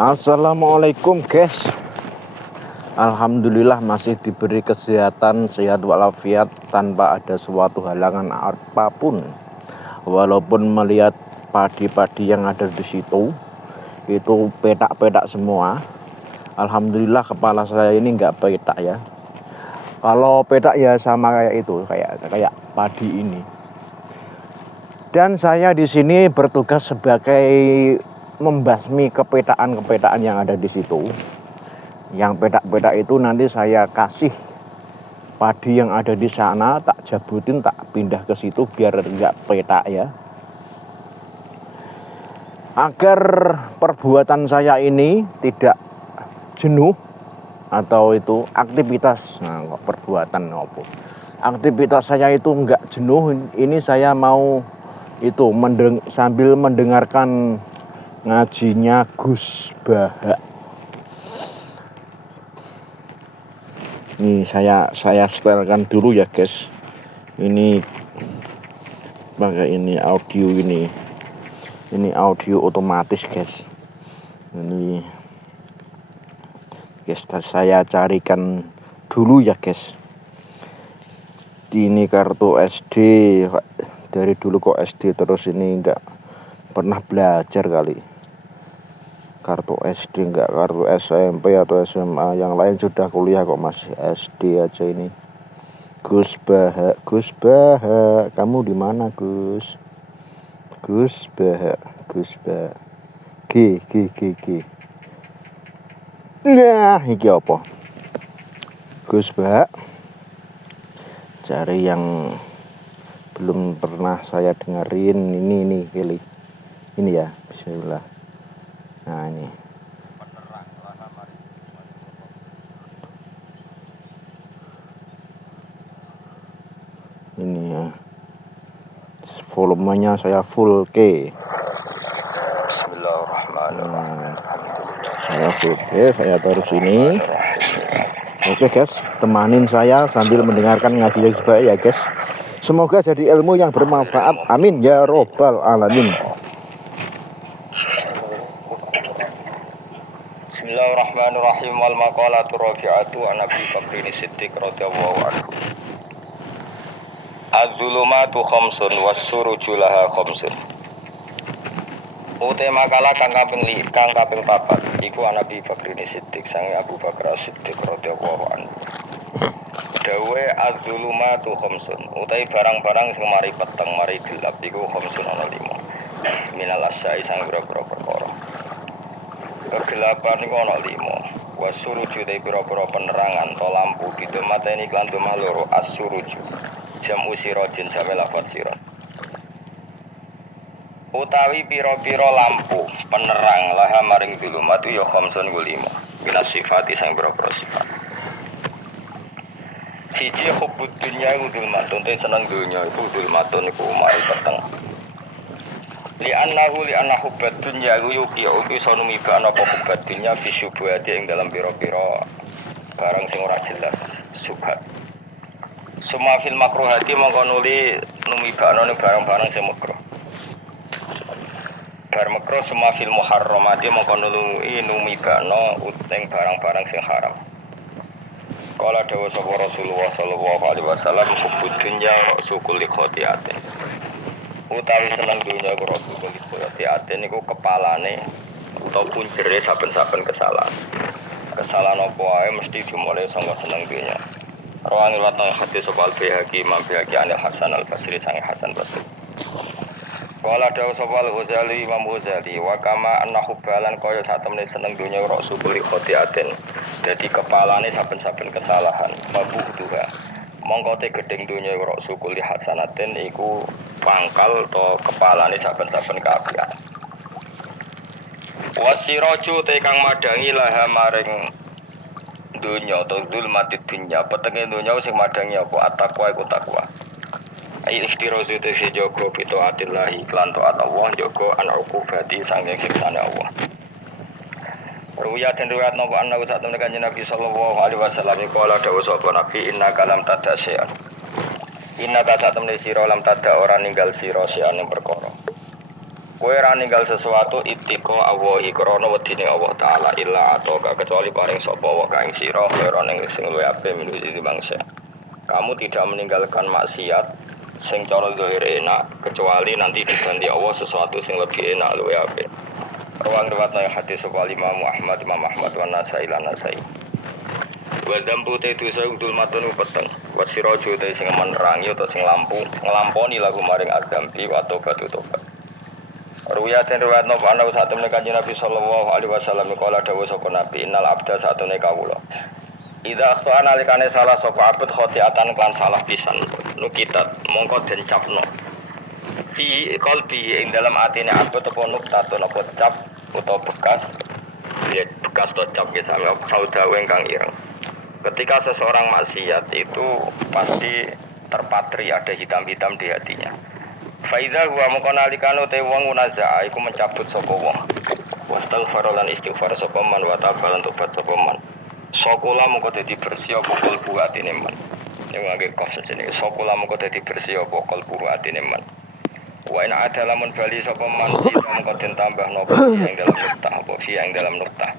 Assalamualaikum guys. Alhamdulillah masih diberi kesehatan, sehat walafiat tanpa ada suatu halangan apapun. Walaupun melihat padi-padi yang ada di situ itu petak-petak semua. Alhamdulillah kepala saya ini enggak petak ya. Kalau petak ya sama kayak itu, kayak padi ini. Dan saya di sini bertugas sebagai membasmi kepetaan-kepetaan yang ada di situ. Yang petak-petak itu nanti saya kasih padi yang ada di sana, tak jabutin, tak pindah ke situ biar enggak petak ya. Agar perbuatan saya ini tidak jenuh atau itu aktivitas, perbuatan apa? Aktivitas saya itu enggak jenuh. Ini saya mau itu sambil mendengarkan ngajinya Gus Bahak. Ini saya setelkan dulu ya guys. Ini pakai ini audio ini. Ini audio otomatis guys. Ini guys, saya carikan dulu ya guys. Ini kartu SD. Dari dulu kok SD terus ini enggak pernah belajar kali. Kartu SD enggak, kartu SMP atau SMA, yang lain sudah kuliah kok masih SD aja ini. Gus Bahak, Gus Bahak, kamu di mana Gus? Gus Bahak, Gus Bahak. G. Nah, iki apa? Gus Bahak. Cari yang belum pernah saya dengerin. Ini pilih. Ini ya, bismillah. Nah ini ya, volumenya saya full K. Bismillahirrahmanirrahim. Saya full K, saya taruh sini. Oke guys, temanin saya sambil mendengarkan ngaji juga ya guys. Semoga jadi ilmu yang bermanfaat, amin ya robbal alamin. Bismillahirrahmanirrahim. Wal maqalatu rafi'atu an Abi Bakrin Siddiq radhiyallahu anhu. Az-zulumatu khamsun was-suruju laha khamsun. Ute makalah kang kaping 4 iku an Abi Bakrin Siddiq sange Abu Bakar Siddiq radhiyallahu anhu. Dawe az-zulumatu khamsun. Utai barang-barang sing mari peteng mari gelap iku khamsun ana 5. Minal asyai sang boro-boro perkara. Kegelapan iku ana 5. Wasuruju te pira-pira penerangan to lampu didomateni klan domah loro as-suruju. Jam usirojin jame lafat sirat. Utawi pira-pira lampu penerang laha maring dulumat ya khamsun 5. Minas sifati sang pira-pira sifat. Siji hubbud dunya udul matun te seneng dunya iku udul matun iku mari peteng. Li anna hubbad dunya yuki iso numibakna apa hubbad dunya fi syubhati ing dalam pira-pira barang sing ora jelas subhat. Suma fil makruhati mongko nuli numibakna ning barang-barang sing makruh. Bar makruh suma fil muharramati mongko nuli numibakna ing barang-barang sing haram. Kala dawuh sapa Rasulullah sallallahu alaihi wasallam hubbud dunya sukul khotiatin. Utawi seneng dunya karo sukul khotiatin niku kepalane utawa punjere saben-saben kesalahan. Kesalahan apa wae mesti dimulai saka seneng dunya. Rawang watang hadis sapa Al-Baihaqi Imam Baihaqi Anil Hasan Al-Basri sange Hasan Basri. Kala dawuh sapa Al-Ghazali Imam Ghazali wa kama anna hubbalan kaya satemene seneng dunya ora sukul khotiatin. Jadi kepalane saben-saben kesalahan mabuh duha mongko te gedeng dunya ora sukul hasanaten iku pangkal to kepalane saben-saben kaapian. Wasiraju te kang madangi laha maring dunya to zulmati dunya petenge dunya sing madangi apa at-taqwa iku takwa. Ai ikhtirozu te sejogo pito atillahi lan taat Allah jogo an uqubati sanging siksane Allah. Ruya dan riwayat nopo anna saat temen kanjeng Nabi sallallahu alaihi wasallam qala dawuh sapa Nabi inna kalam tada syai'an. Inna saat temen sira lam tada ora ninggal sira syai'an ing perkara. Kowe ora ninggal sesuatu itiko sangka awahi krana wedine Allah taala illa atau kecuali paring sapa wa kaing sira khairan ing sing luwih apik minuti mangsa. Kamu tidak meninggalkan maksiat sing cara zahir enak kecuali nanti diganti Allah sesuatu sing lebih enak luwih apik. Rawang riwayat hadis sapa Imam Ahmad wa Nasai lan Nasai. Wa dampu te dosa udul matun peteng. Wa siraju te sing menerangi utawa sing nglamponi lagu maring adampi wa tobat. Ruwiyat riwayat no ana satemene Kanjeng Nabi sallallahu alaihi wasallam kala dawuh sapa Nabi innal abda satune kawula. Idza akhta nalikane salah sapa abet khotiatan kan salah pisan nukitat mongko den capno. Fi qalbi ing dalam atine abet apa nuktatun apa cap utawa bekas to cap ge sami saudawe kang ireng. Ketika seseorang maksiat itu pasti terpatri ada hitam-hitam di hatinya. Faidha huwa mongko nalikane te wong munaza iku mencabut sapa wong. Wastaghfar lan istighfar sapa man wa tabalan tobat sapa man. Sokula mongko dadi bersih apa kalbu atine man. Ning ngake kos jenenge sokula mongko dadi bersih apa kalbu atine man. Wa in ada lamun bali sapa man mongko den tambah napa ing dalam nuktah apa fi ing dalam nuktah.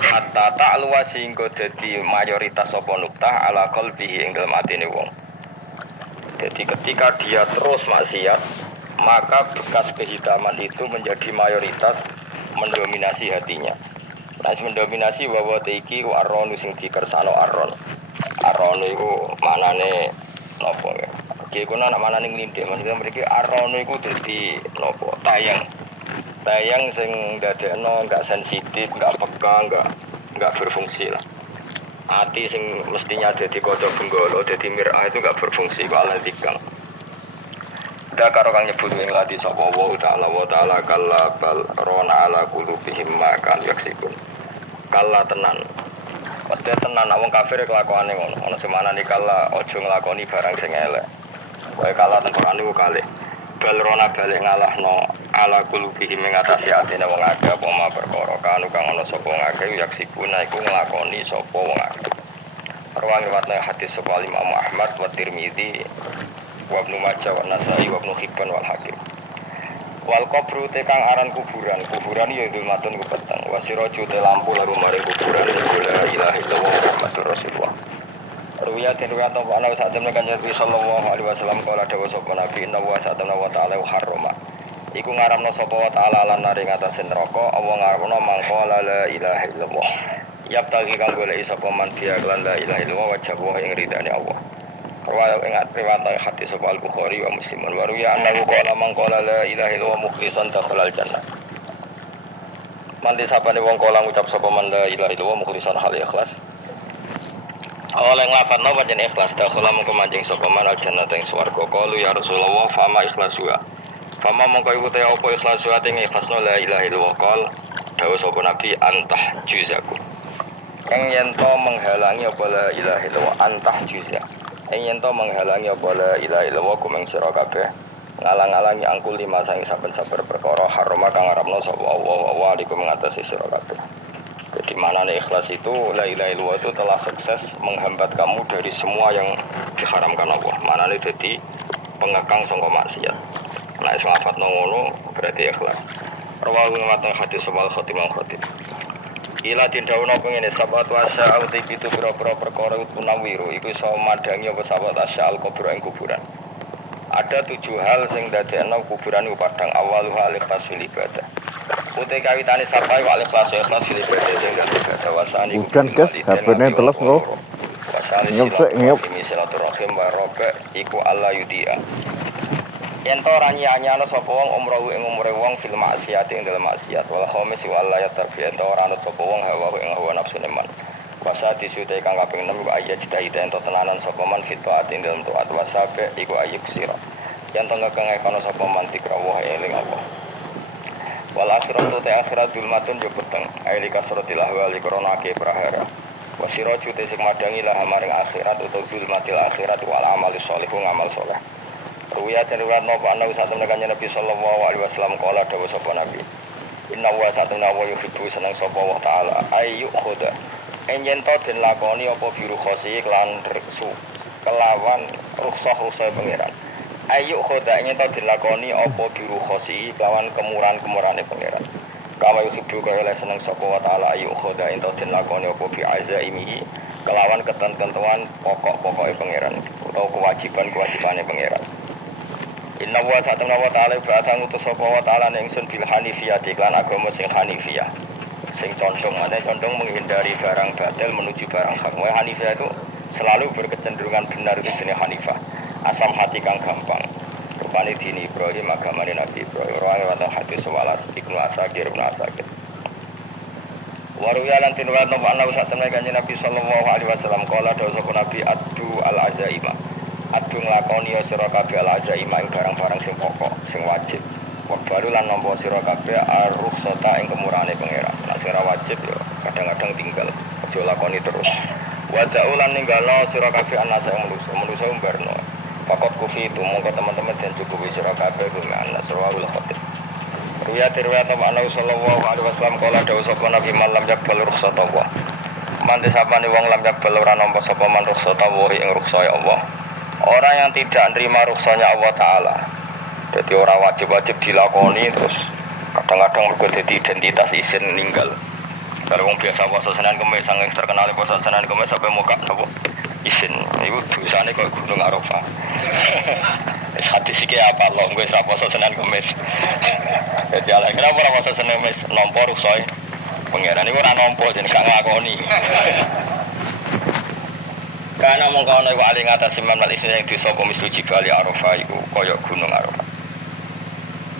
Hatta ta'luwa singgo dadi mayoritas sapa nuktah ala qalbihi ing dalam atine wong. Jadi ketika dia terus maksiat, maka bekas kehitaman itu menjadi mayoritas mendominasi hatinya. Nah, mendominasi bahwa teiki aronu sing dikersano aron. Aron iku manane napa ya? Iki ku nak manane nglindhik, maksudnya mriki aron iku dadi napa? Tayang. Tayang sing dadekno enggak sensitif, enggak peka, enggak berfungsi lah. Hati sing mestinya dadi kaca benggala, dadi mirah itu enggak berfungsi kok ala dikang. Da karo kang nyebut ing lati sapa wa ta'ala kalla bal rona ala qulubihim ma kan yaksibun. Kalla tenan. Pasti tenan wong kafir kelakuane ngono. Ono semana nih kalla aja nglakoni barang sing elek. Wae kalla teng Quran niku kalih. Bal rona balik ngalahno ala qulubihim ing atase atine wong akeh apa ma perkara kanu kang ono sapa wong akeh yaksibuna iku nglakoni sapa wong akeh. Rawang riwayat hadis sapa Imam Ahmad wa Tirmidzi wa Ibnu Majah wa Nasai wa Ibnu Hibban wal Hakim. Wal qabru te kang aran kuburan ya dulmatun ku peteng wasiraju te lampu lalu maring kuburan la ilaha illallah Muhammadur Rasulullah. Riwayat apa ana satemene Kanjeng Nabi sallallahu alaihi wasallam kala dawuh sapa Nabi inna wa satamna wa ta'ala harrama. Iku ngaramno sapa wa ta'ala lan nari ngatas neraka Allah ngaramno mangko la ilaha illallah. Yap tagi kang golek sapa man dia lan la ilaha illallah wajah wa ing ridane Allah. Riwayat hadis sapa Al-Bukhari wa Muslim wa ruya annahu qala man qala la ilaha illallah mukhlishan dakhalal jannah. Mandi sapane wong kala ngucap sapa man la ilaha illallah mukhlishan hal ikhlas. Awale nglafadzno pancen ikhlas dakhala mung kemancing sapa man al jannah ing swarga. Qalu ya Rasulullah fama ikhlasuha. Fama mongko iku te apa ikhlasuha ing ikhlasno la ilaha illallah qol dawuh sapa Nabi antah juzaku. Kang yen to menghalangi apa la ilaha illallah antah juzak. Yen to menghalangi apa la ilaha illallah kumeng sira kabeh ngalang-alangi angkul lima sang saben-saben perkara harama kang ngaramno sapa Allah wa alikum ngatasi sira kabeh. Jadi manane ikhlas itu la ilaha illallah itu telah sukses menghambat kamu dari semua yang diharamkan Allah. Manane dadi pengekang sangka maksiat. Nek wis ngafatno ngono berarti ikhlas. Rawahu matan hadis wal khatimah khatib. Ila tindauna pengene sabat wasa uti pitu pira-pira perkara unawiru iku iso madangi apa sabat asyal kubur ing kuburan. Ada 7 hal sing dadekno kuburan iku padang awal hal ikhlas fil ibadah. Uti kawitane sapa wal ikhlas fil ibadah sing ibadah wasani. Bukan guys, HP-ne teles kok. Nyop silaturahim wa roba iku Allah yudia. Yen to ora nyanyana sapa wong umroh ing umure wong fil maksiat ing dalem maksiat wal khamis wa Allah ya tarbiyan to ora ana sapa wong hawa ing hawa nafsu neman wasa disute kang kaping 6 ayat cita-cita ento tenanan sapa man fitoat ing dalem taat wasabe iku ayub sira yen to ngekeng kono sapa man tikrawah eling Allah wal akhiratu ta akhiratul matun yo peteng aili kasratil ahwali korona ke prahara wasiraju te sing madangi lah maring akhirat utawa zulmatil akhirat wal amali sholihun amal saleh. Ruwiyat riwayat napa ana satemene Kanjeng Nabi sallallahu alaihi wasallam kala dawuh sapa Nabi inna wa satemene wa yuhibbu seneng sapa wa taala ayu khoda enyen to den lakoni apa biru khosi lan reksu kelawan rukhsah pangeran ayu khoda enyen to den lakoni apa biru khosi kelawan kemurahan-kemurahane pangeran Kama yuhibbu kaya oleh seneng sapa wa ta'ala ayu khoda ento den lakoni apa bi azaimihi kelawan ketentuan pokok-pokoke pangeran utawa kewajiban-kewajibane pangeran. Inna wa satana wa ta'ala ba'atha ngutus sapa wa ta'ala ning sun bil hanifiyah lan agama sing hanifiyah. Sing condong menghindari barang batil menuju barang hak. Wa hanifiyah itu selalu berkecenderungan benar itu jenis hanifah. Asam hati kang gampang. Rupane dini Ibrahim agamane Nabi Ibrahim. Rawang wonten hadis walas Ibnu Asakir. Waruya lan tinwa nopo ana satene kanjeng Nabi sallallahu alaihi wasallam kala dawuh sapa Nabi addu al azaima. Addu nglakoni sira kabeh al azaima ing barang-barang sing pokok, sing wajib. Wakbaru lan nampa sira kabeh ar-rukhsata ing kemurahane pangeran. Nek sira wajib ya kadang-kadang tinggal aja lakoni terus. Wa ta'ulan ninggalno sira kabeh anasa ing manusa umbarno. Pakot kufi itu mongko teman-teman dan cukupi sira kabeh guna surahul khatib. Ruya tirwayat Nabi sallallahu alaihi wasallam kala dawuh sapa Nabi malam yakbal rukhsata Allah. Mante sapane wong lam yakbal ora nampa sapa man rukhsata Allah ing rukhsah Allah. Orang yang tidak nerima rukhsahnya Allah taala. Jadi orang wajib-wajib dilakoni terus kadang-kadang mergo dadi identitas isin ninggal. Kalau wong biasa puasa Senin Kamis sangat terkenal puasa Senin Kamis sampai muka napa isin. Iku dosane kok gunung Arafah. Wis hadis iki apa lho wis ra puasa Senin Kamis. Jadi ala kenapa ora puasa Senin Kamis nampa rukhsah. Pangeran iku ora nampa jeneng gak ngakoni. Karena mongko ana iku ali ngatasi manal isin yang disapa mislu jibali Arafah iku kaya gunung Arafah.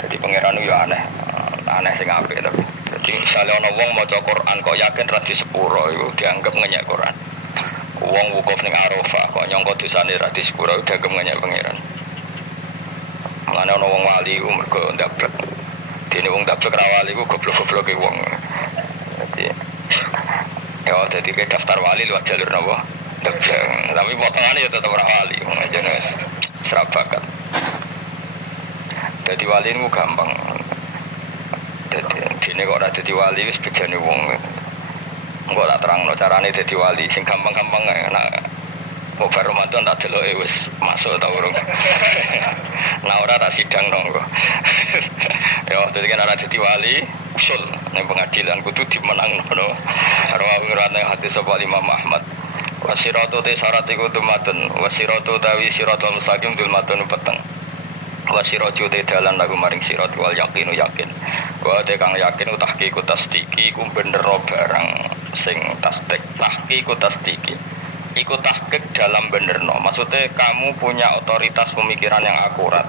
Jadi pangeran itu ya aneh sing apik tapi. Jadi misalnya ana wong maca Quran kok yakin ra di sepuro itu dianggap ngenyek Quran. Wong wukuf ning Arafah kok nyangka dosane ra di sepuro dianggap ngenyek pangeran. Mulane ana wong wali ku mergo ndablek. Dene wong ndablek ra wali ku goblok-gobloke wong. Jadi ke daftar wali lewat jalur napa? Ndablek. Tapi potongane ya tetep ora wali, wong ajene wis serabakat. Jadi wali itu gampang. Jadi ini kok ada jadi wali wis bejane wong. Engko tak terangno carane dadi wali sing gampang-gampang nek kok bar Ramadan tak deloke wis masuk ta urung. Nah ora tak sidang nang kok. Ya dadi kan ora dadi wali usul ning pengadilan kudu dimenangno. Rawuhane hadis sapa Imam Ahmad. Wasiratu te syarat iku dumatun, wasiratu tawi siratul mustaqim dumatun peteng. Wasiraju te dalan lagu maring sirat wal yakinu yakin. Wa te kang yakin tahqiqu tasdiki iku bener barang sing tasdik. Tahqiqu tasdiki iku tahqiq dalam benerno. Maksudnya kamu punya otoritas pemikiran yang akurat.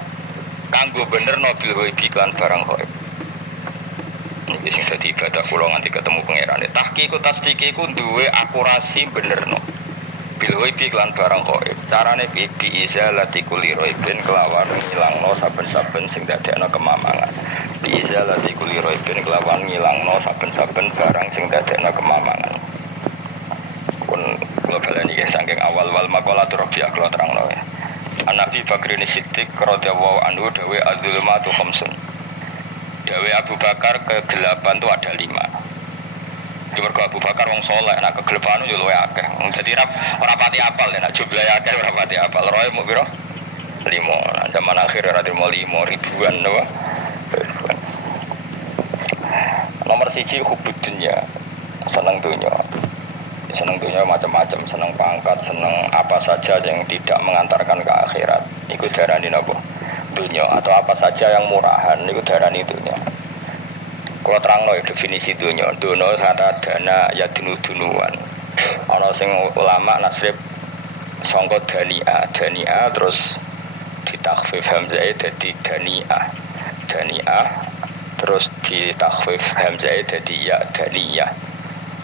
Kanggo benerno bil ghaibi lan barang ghaib. Niki sing dadi ibadah kula nganti ketemu pangerane. Tahqiqu tasdiki iku duwe akurasi benerno. Bil ghaibi lan barang ghaib. Carane bi izalati kulli ghaibin kelawan ngilangno saben-saben sing dadekno kemamangan. Bi izalati kulli ghaibin kelawan ngilangno saben-saben barang sing dadekno kemamangan. Pun kula baleni nggih saking awal wal maqalatur rabi'ah kula terangno ya. Nabi Bakrin Siddiq radhiyallahu anhu dawe adzulumatu khamsun. Dawe Abu Bakar kegelapan itu ada 5. Di mergo Abu Bakar wong saleh nek kegelapan yo luwe akeh. Dadi ora pati apal nek jumlahe akeh ora pati apal. Roe mung pira? 5. Nah, zaman akhir ora trimo 5 ribuan napa? Nomor 1 hubud dunya. Seneng dunya. Seneng dunia macam-macam, seneng pangkat, seneng apa saja yang tidak mengantarkan ke akhirat. Iku darani napa? Dunia atau apa saja yang murahan iku darani dunia. Kalau terangno definisi dunia, dunia kata dana ya dunuan. Ana sing ulama nasrib sangka dania terus ditakhfif hamzah dadi daniah terus ditakhfif hamzah dadi ya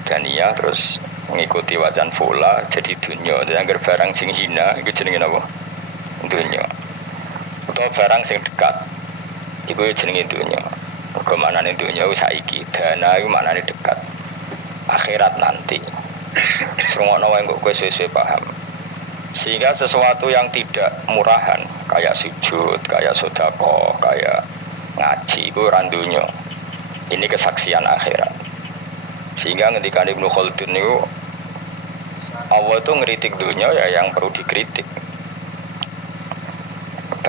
daniyah terus mengikuti wazan fula jadi dunya. Jadi anggar barang sing hina iku jenenge napa? Dunya. Utawa barang sing dekat iku jenenge dunya. Mergo manane dunya saiki, dana iku maknane dekat. Akhirat nanti. Srungokno wae kok kowe sesuk paham. Sehingga sesuatu yang tidak murahan kayak sujud, kayak sedekah, kayak ngaji iku ora dunya. Ini kesaksian akhirat. Sehingga ketika Ibnu Khaldun itu Allah itu ngeritik dunia ya yang perlu dikritik.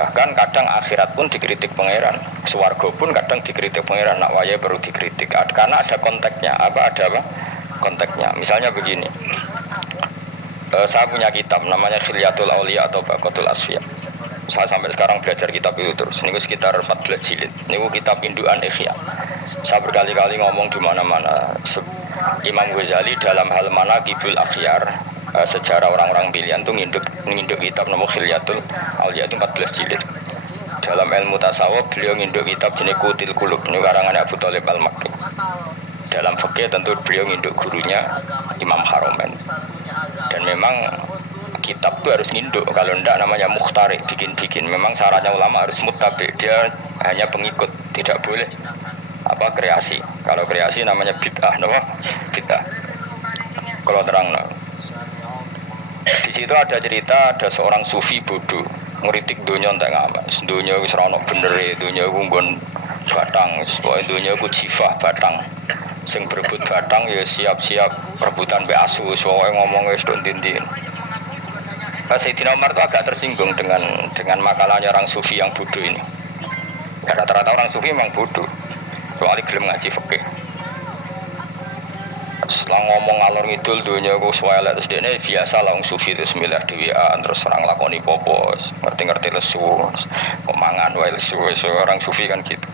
Bahkan kadang akhirat pun dikritik pangeran, swarga pun kadang dikritik pangeran, nak waya baru dikritik. Karena ada konteksnya. Ada apa? Konteksnya. Misalnya begini. Saya punya kitab namanya Khilyatul Auliya atau Baqatul Asfiya. Saya sampai sekarang belajar kitab itu terus. Ini sekitar 14 jilid. Ini kitab indukan Ihya. Saya berkali-kali ngomong di mana-mana. Imam Ghazali dalam hal mana Qibul Akhyar, sejarah orang-orang pilihan itu nginduk kitab nama Khilyatul Auliya itu 14 jilid. Dalam ilmu tasawuf beliau nginduk kitab jenis Qutil Qulub, ini karangan Abu Thalib Al-Makki. Dalam fikih tentu beliau nginduk gurunya Imam Haromen. Dan memang kitab itu harus nginduk, kalau tidak namanya mukhtarik, bikin-bikin. Memang syaratnya ulama harus muttabi, dia hanya pengikut, tidak boleh kreasi. Kalau kreasi namanya bid'ah, bid'ah. Kalau terang, di situ ada cerita ada seorang sufi bodoh ngeritik dunia entek ngamas. Dunia wis ora ono benere, dunia ku nggon batang, pokoke dunia ku jifah batang. Sing berebut batang ya siap-siap rebutan mbek asu, pokoke ngomong wis do ndi-ndi. Sayyidina Umar itu agak tersinggung dengan makalahnya orang sufi yang bodoh ini. Ya, rata-rata orang sufi memang bodoh. Kecuali gelem ngaji fikih. Setelah ngomong ngalor ngidul dunia ku swelek terus dene biasa lah wong sufi itu miliar dhewean terus orang lakoni popo, ngerti-ngerti lesu, pemangan wae lesu, orang sufi kan gitu.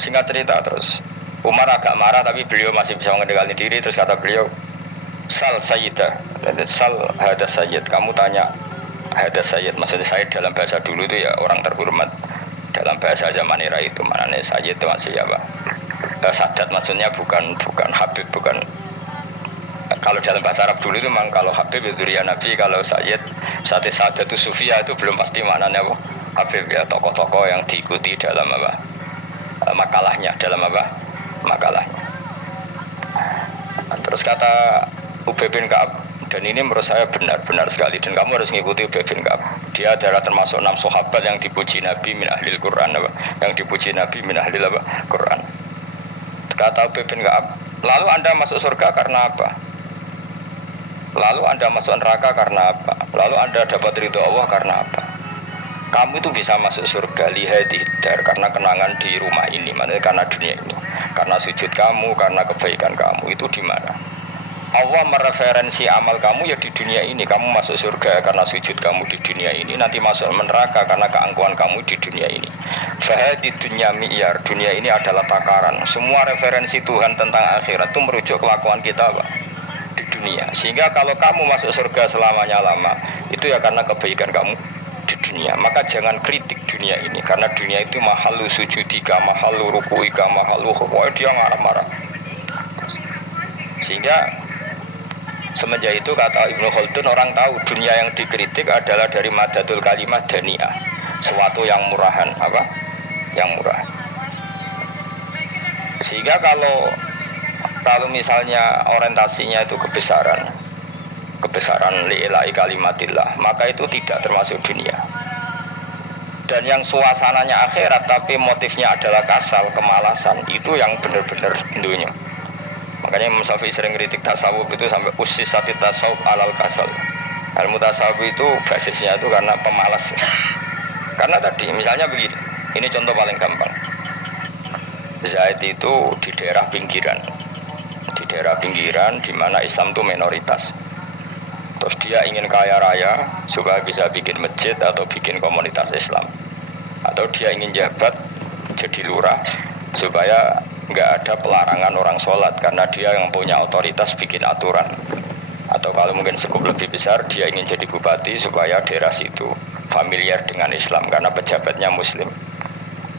Singkat cerita terus Umar agak marah tapi beliau masih bisa mengendalikan diri. Terus kata beliau, Sal Sayyidah, Sal hada Sayyid, kamu tanya hada Sayyid, maksudnya Sayyid dalam bahasa dulu itu ya orang terhormat. Dalam bahasa zaman era itu maknanya Sayyid itu masih ya Pak Sadat, maksudnya bukan Habib, bukan. Kalau dalam bahasa Arab dulu itu memang kalau Habib itu ya Nabi, kalau Sayyid Sadat itu Sufia itu belum pasti maknanya apa Habib ya, tokoh-tokoh yang diikuti dalam apa makalahnya, dalam apa makalahnya. Terus kata Ubay bin Ka'ab, dan ini menurut saya benar sekali, dan kamu harus mengikuti Ubay bin Ka'ab. Dia adalah termasuk 6 sahabat yang dipuji Nabi min ahlil Quran, apa? Yang dipuji Nabi min ahlil apa? Quran. Kata Ubay bin Ka'ab, lalu Anda masuk surga karena apa? Lalu Anda masuk neraka karena apa? Lalu Anda dapat ridho Allah karena apa? Kamu itu bisa masuk surga lihadidar karena kenangan di rumah ini, maksudnya karena dunia ini, karena sujud kamu, karena kebaikan kamu. Itu di mana? Allah mereferensi amal kamu ya di dunia ini. Kamu masuk surga karena sujud kamu di dunia ini, nanti masuk neraka karena keangkuhan kamu di dunia ini. Fahadi dunya mi'yar, dunia ini adalah takaran. Semua referensi Tuhan tentang akhirat itu merujuk kelakuan kita Pak, di dunia. Sehingga kalau kamu masuk surga selamanya lama, itu ya karena kebaikan kamu di dunia. Maka jangan kritik dunia ini, karena dunia itu mahalu sujudika, mahalu rukuika, mahalu pokoknya dia marah-marah. Sehingga semenjak itu kata Ibnu Khaldun, orang tahu dunia yang dikritik adalah dari madatul kalimat daniyah, sesuatu yang murahan, apa? Yang murah. Sehingga kalau misalnya orientasinya itu kebesaran li'ilai kalimatillah, maka itu tidak termasuk dunia. Dan yang suasananya akhirat tapi motifnya adalah kasal, kemalasan, itu yang benar-benar dunia. Makanya Imam Syafi'i sering kritik tasawuf itu sampai usisati tasawuf alal kasal. Ilmu tasawuf itu basisnya itu karena pemalas. Karena tadi misalnya begini, ini contoh paling gampang. Zaid itu di daerah pinggiran di mana Islam itu minoritas. Terus dia ingin kaya raya supaya bisa bikin masjid atau bikin komunitas Islam, atau dia ingin jabat jadi lurah supaya nggak ada pelarangan orang sholat karena dia yang punya otoritas bikin aturan. Atau kalau mungkin skup lebih besar, dia ingin jadi bupati supaya daerah situ familiar dengan Islam karena pejabatnya muslim.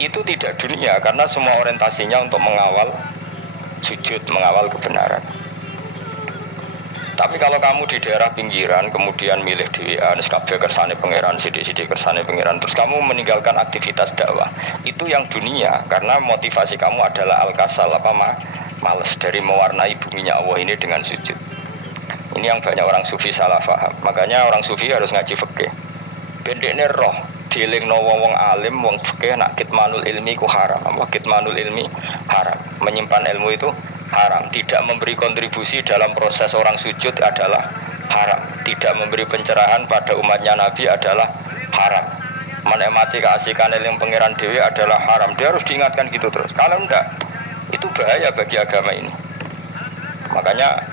Itu tidak dunia karena semua orientasinya untuk mengawal sujud, mengawal kebenaran. Tapi kalau kamu di daerah pinggiran kemudian milih dhewean kabeh kersane pangeran, sithik-sithik kersane pangeran, terus kamu meninggalkan aktivitas dakwah, itu yang dunia karena motivasi kamu adalah al-kasal, males dari mewarnai buminya Allah ini dengan sujud. Ini yang banyak orang sufi salah paham. Makanya orang sufi harus ngaji fikih. Bendekne roh dielingno wong alim, wong fikih nak kitmanul ilmi ku haram. Kitmanul ilmi haram. Menyimpan ilmu itu haram. Tidak memberi kontribusi dalam proses orang sujud adalah haram. Tidak memberi pencerahan pada umatnya Nabi adalah haram. menikmati keasikan eling pangeran dewi adalah haram. Dia harus diingatkan gitu terus. Kalau enggak, itu bahaya bagi agama ini. Makanya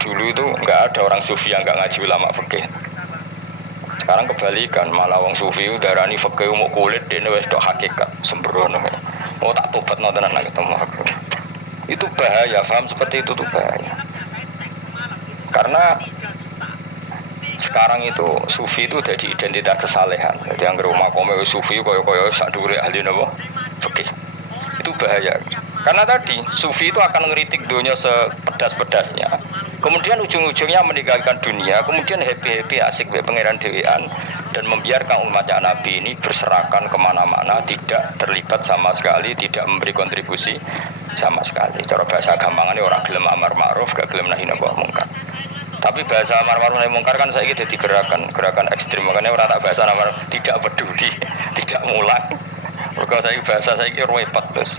dulu itu enggak ada orang sufi yang enggak ngaji ulama fikih. Sekarang kebalikan, malah wong sufi udarani fikih mau kulit dene wis tok hakikat sembrono. Oh tak tobat nontonan lagi ketemu aku. Itu bahaya, paham seperti itu tuh bahaya. Karena sekarang itu sufi itu jadi identitas kesalehan. Jadi yang rumah kome sufi koyo sak dhuwure ahli napa? Fikih. Itu bahaya. Karena tadi sufi itu akan ngeritik dunia sepedas-pedasnya. Kemudian ujung-ujungnya meninggalkan dunia, kemudian happy-happy asik be pangeran dewean dan membiarkan umatnya Nabi ini berserakan kemana-mana, tidak terlibat sama sekali, tidak memberi kontribusi sama sekali. Cara bahasa gampangannya orang gelem amar ma'ruf, gak gelem nahi mungkar. Tapi bahasa amar ma'ruf nahi mungkar kan saiki dadi gerakan ekstrim, makanya orang tak bahasa amar tidak peduli, tidak mulai. Mergo saiki bahasa saiki repot terus.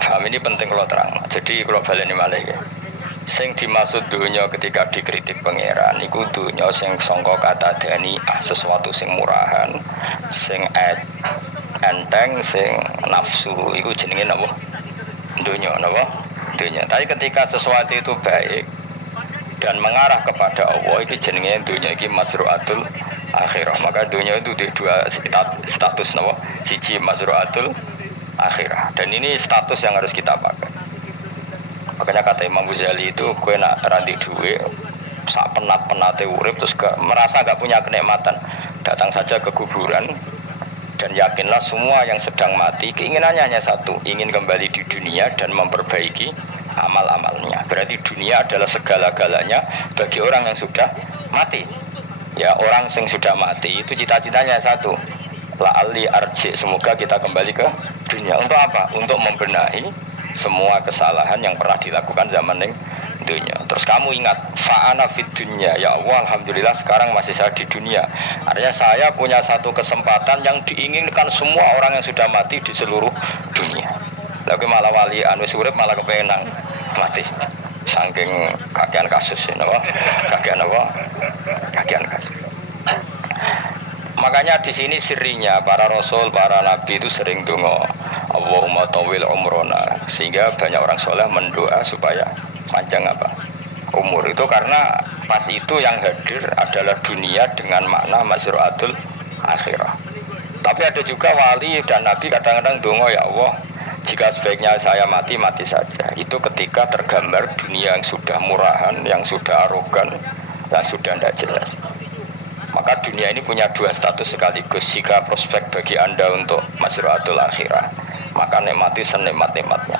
Paham ini penting kalau terang. Jadi kalau baleni malih ya. Sing dimaksud dunya ketika dikritik pangeran iku dunya sing sangka kata dani sesuatu sing murahan, sing enteng, sing nafsu iku jenenge napa? Dunya napa? Dunya. Tapi ketika sesuatu itu baik dan mengarah kepada Allah iki jenenge dunya iki masruatul akhirah. Maka dunya itu di dua status napa? Siji masruatul akhirah. Dan ini status yang harus kita pakai. Makanya kata Imam Ghazali itu kowe nak randik duwe sak penat-penate urip terus merasa gak punya kenikmatan, datang saja ke kuburan dan yakinlah semua yang sedang mati keinginannya hanya satu, ingin kembali di dunia dan memperbaiki amal-amalnya. Berarti dunia adalah segala-galanya bagi orang yang sudah mati. Ya, orang yang sudah mati itu cita-citanya satu, la'ali arji, semoga kita kembali ke dunia. Untuk apa? Untuk membenahi semua kesalahan yang pernah dilakukan zaman ning dunia. Terus kamu ingat, fa'ana fid dunya, ya Allah alhamdulillah sekarang masih saya di dunia. Artinya saya punya satu kesempatan yang diinginkan semua orang yang sudah mati di seluruh dunia. Lalu malah wali anu urip malah kepengen mati. Saking kakean kasus ini, kakean kasus. Makanya di sini sirinya para rasul, para nabi itu sering donga Allahumma tawil umrona, sehingga banyak orang soleh mendoa supaya panjang umur itu, karena pas itu yang hadir adalah dunia dengan makna masruatul akhirah. Tapi ada juga wali dan nabi kadang-kadang donga, ya Allah jika sebaiknya saya mati saja. Itu ketika tergambar dunia yang sudah murahan, yang sudah arogan, yang sudah tidak jelas. Maka dunia ini punya dua status sekaligus. Jika prospek bagi Anda untuk masruatul akhirah, maka nikmati senikmat-nikmatnya.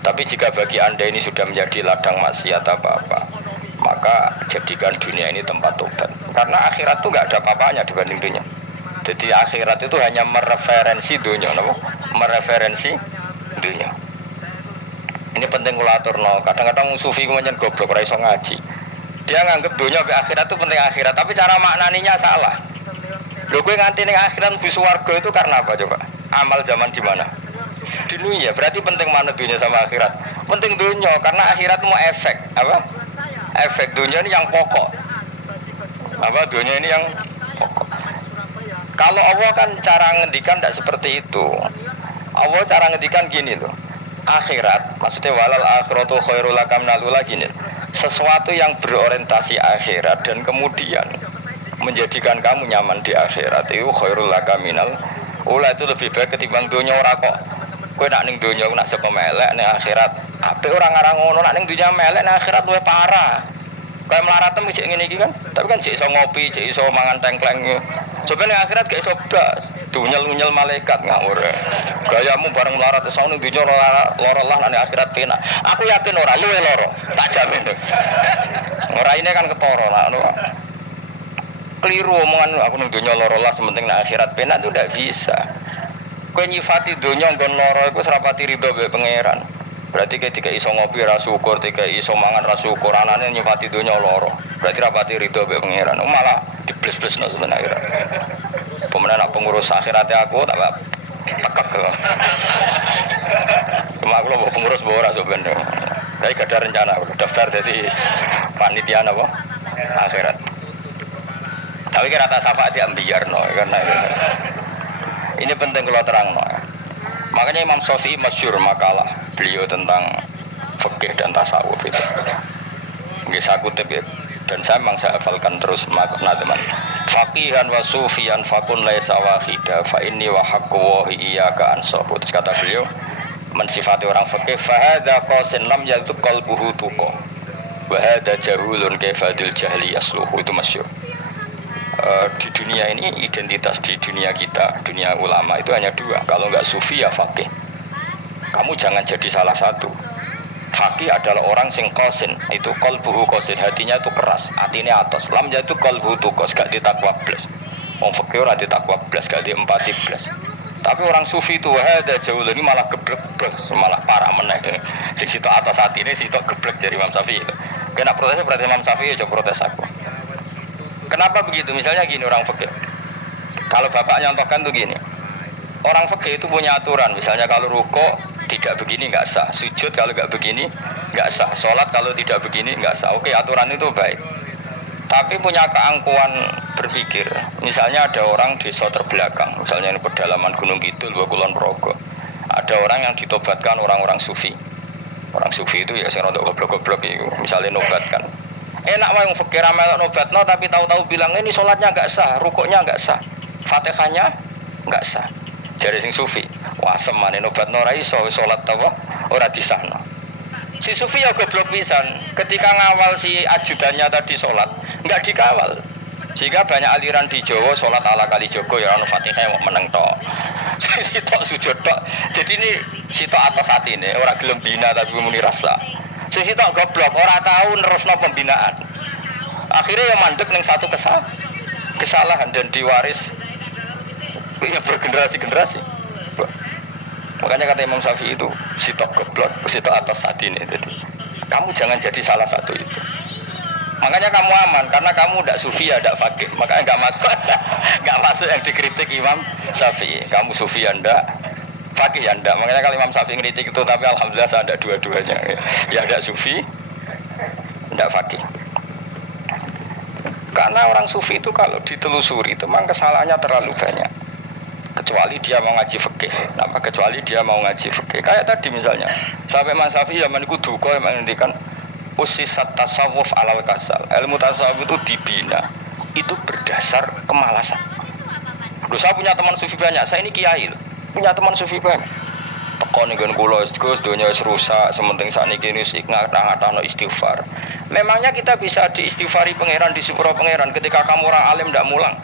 Tapi jika bagi Anda ini sudah menjadi ladang maksiat apa-apa, maka jadikan dunia ini tempat tobat. Karena akhirat itu nggak ada apa-apanya dibanding dunia. Jadi akhirat itu hanya mereferensi dunia, mereferensi dunia. Ini penting kula aturno. Kadang-kadang sufi kemudian goblok ora iso ngaji. Dia nganggep dunia sampai akhirat itu penting akhirat, tapi cara maknaninya salah. Lho kowe nganti ning akhirat mlebu swarga itu karena apa coba? Amal zaman di mana? Di dunia. Berarti penting mana dunia sama akhirat? Penting dunia karena akhirat mau efek, apa? Efek dunia ini yang pokok. Apa dunia ini yang pokok. Kalau Allah kan cara ngendikan tidak seperti itu. Allah cara ngendikan gini loh. Akhirat, maksudnya walal akhiratu khairul laka minal ula gini. Sesuatu yang berorientasi akhirat dan kemudian menjadikan kamu nyaman di akhirat itu khairul laka minal ula, itu lebih baik ketimbang dunia. Ora kok kowe nak ning dunia nak sapa melek ning akhirat apik ora ngarang ngono, nak ning dunia melek ning akhirat luwih parah. Kayak mlaratem cek ngene iki kan, tapi kan cek iso ngopi, cek iso mangan tengkleng. Coba ning akhirat gak iso blas, dunyel-dunyel malaikat ngawur. Gayamu bareng melarat iso ning dunia lara lah ning akhirat penak. Aku yakin ora luwih lara, tak jamin. Ora ini kan ketara nak keliru omongan aku ning dunia lara lah sementing ning akhirat penak itu ndak bisa. Kowe nyifati dunia nggon lara iku serapati ridho be pangeran. Berarti ketika iso ngopi ra syukur, ketika iso mangan ra syukur, anane nyifati dunia lara. Berarti rapati ridho be pangeran. Malah dibles-blesno sebenarnya. Pemenang nak pengurus akhiratnya aku tak tekek kok. Cuma aku mau pengurus ora sebenarnya. Tapi gak ada rencana daftar jadi panitia apa? Akhirat. Tapi kira rata syafaat ya biar no karena ini penting kalau terang no. Makanya Imam Syafi'i masyhur makalah beliau tentang fikih dan tasawuf itu. Nggih saya kutip ya. Dan saya memang saya hafalkan terus makna teman. Faqihan wa sufiyan fakun laisa wahida fa inni wa haqqu wa iyyaka ansahu. Terus kata beliau mensifati orang fikih fa hadza qasin lam yadhuk qalbuhu tuqa. Wa hadza jahulun kaifadul jahli yasluhu. Itu masyhur. Di dunia ini identitas di dunia kita, dunia ulama itu hanya dua. Kalau enggak sufi ya faqih. Kamu jangan jadi salah satu. Faqih adalah orang sing qasin, itu qalbuhu qasin, hatinya itu keras, hatinya atas. Lam jatuh qalbuhu tuqas, gak ditakwa blas. Wong faqih ora ditakwa blas, gak diempati blas. Tapi orang sufi itu ada jauh ini malah geblek, malah parah meneh. Sing sitok atas hatine sitok geblek dari Imam Syafi'i itu. Kena protes berarti Imam Syafi'i aja protes aku. Kenapa begitu? Misalnya gini orang fikih. Kalau bapak nyontohkan tuh gini. Orang fikih itu punya aturan. Misalnya kalau ruko tidak begini nggak sah. Sujud kalau nggak begini nggak sah. Sholat kalau tidak begini nggak sah. Oke, aturan itu baik. Tapi punya keangkuhan berpikir. Misalnya ada orang desa terbelakang. Misalnya di pedalaman Gunung Kidul, Kulon Progo. Ada orang yang ditobatkan orang-orang sufi. Orang sufi itu ya sing rodok goblok-goblok itu. Misalnya nobatkan. Enak wae wong fikir melok nobatno tapi tahu-tahu bilang ini sholatnya enggak sah, rukuknya enggak sah, Fatihahnya enggak sah. Jare sing sufi, wah semane nobatno ora iso salat ta ora disahno. Si sufi ya goblok pisan, ketika ngawal si ajudannya tadi sholat enggak dikawal. Sehingga banyak aliran di Jawa sholat ala kali Joko ya ono Fatihah mau meneng tok. Sitok sujud tok. Jadi ini sitok atas hati ini ora gelem bina tapi muni rasa. Sing sitok goblok ora tahu nerusno pembinaan. Akhirnya yang mandek ning satu kesalahan dan diwaris ya bergenerasi-generasi. Makanya kata Imam Syafi'i itu sitok goblok, sitok atas sadine. Jadi kamu jangan jadi salah satu itu. Makanya kamu aman karena kamu tidak sufi ya tidak fakih. Makanya enggak masuk yang dikritik Imam Syafi'i. Kamu sufi ya ndak, fakih ya ndak. Makanya kalau Imam Syafi'i kritik itu tapi alhamdulillah saya ada dua-duanya. Ya ndak sufi, ndak fakih. Karena orang sufi itu kalau ditelusuri itu memang kesalahannya terlalu banyak. Kecuali dia mau ngaji fikih. Apa kecuali dia mau ngaji fikih. Kayak tadi misalnya, sampai Imam Syafi'i zaman itu duka yang menghentikan usisat tasawuf alal kasal. Ilmu tasawuf itu dibina. Itu berdasar kemalasan. Loh, saya punya teman sufi banyak. Saya ini kiai loh. Punya teman sufi banyak. Teko ning nggon kula Gus donya wis rusak, sementing sakniki wis ngatah-ngatahno istighfar. Memangnya kita bisa diistighfari pangeran di sepuro pangeran ketika kamu orang alim ndak mulang?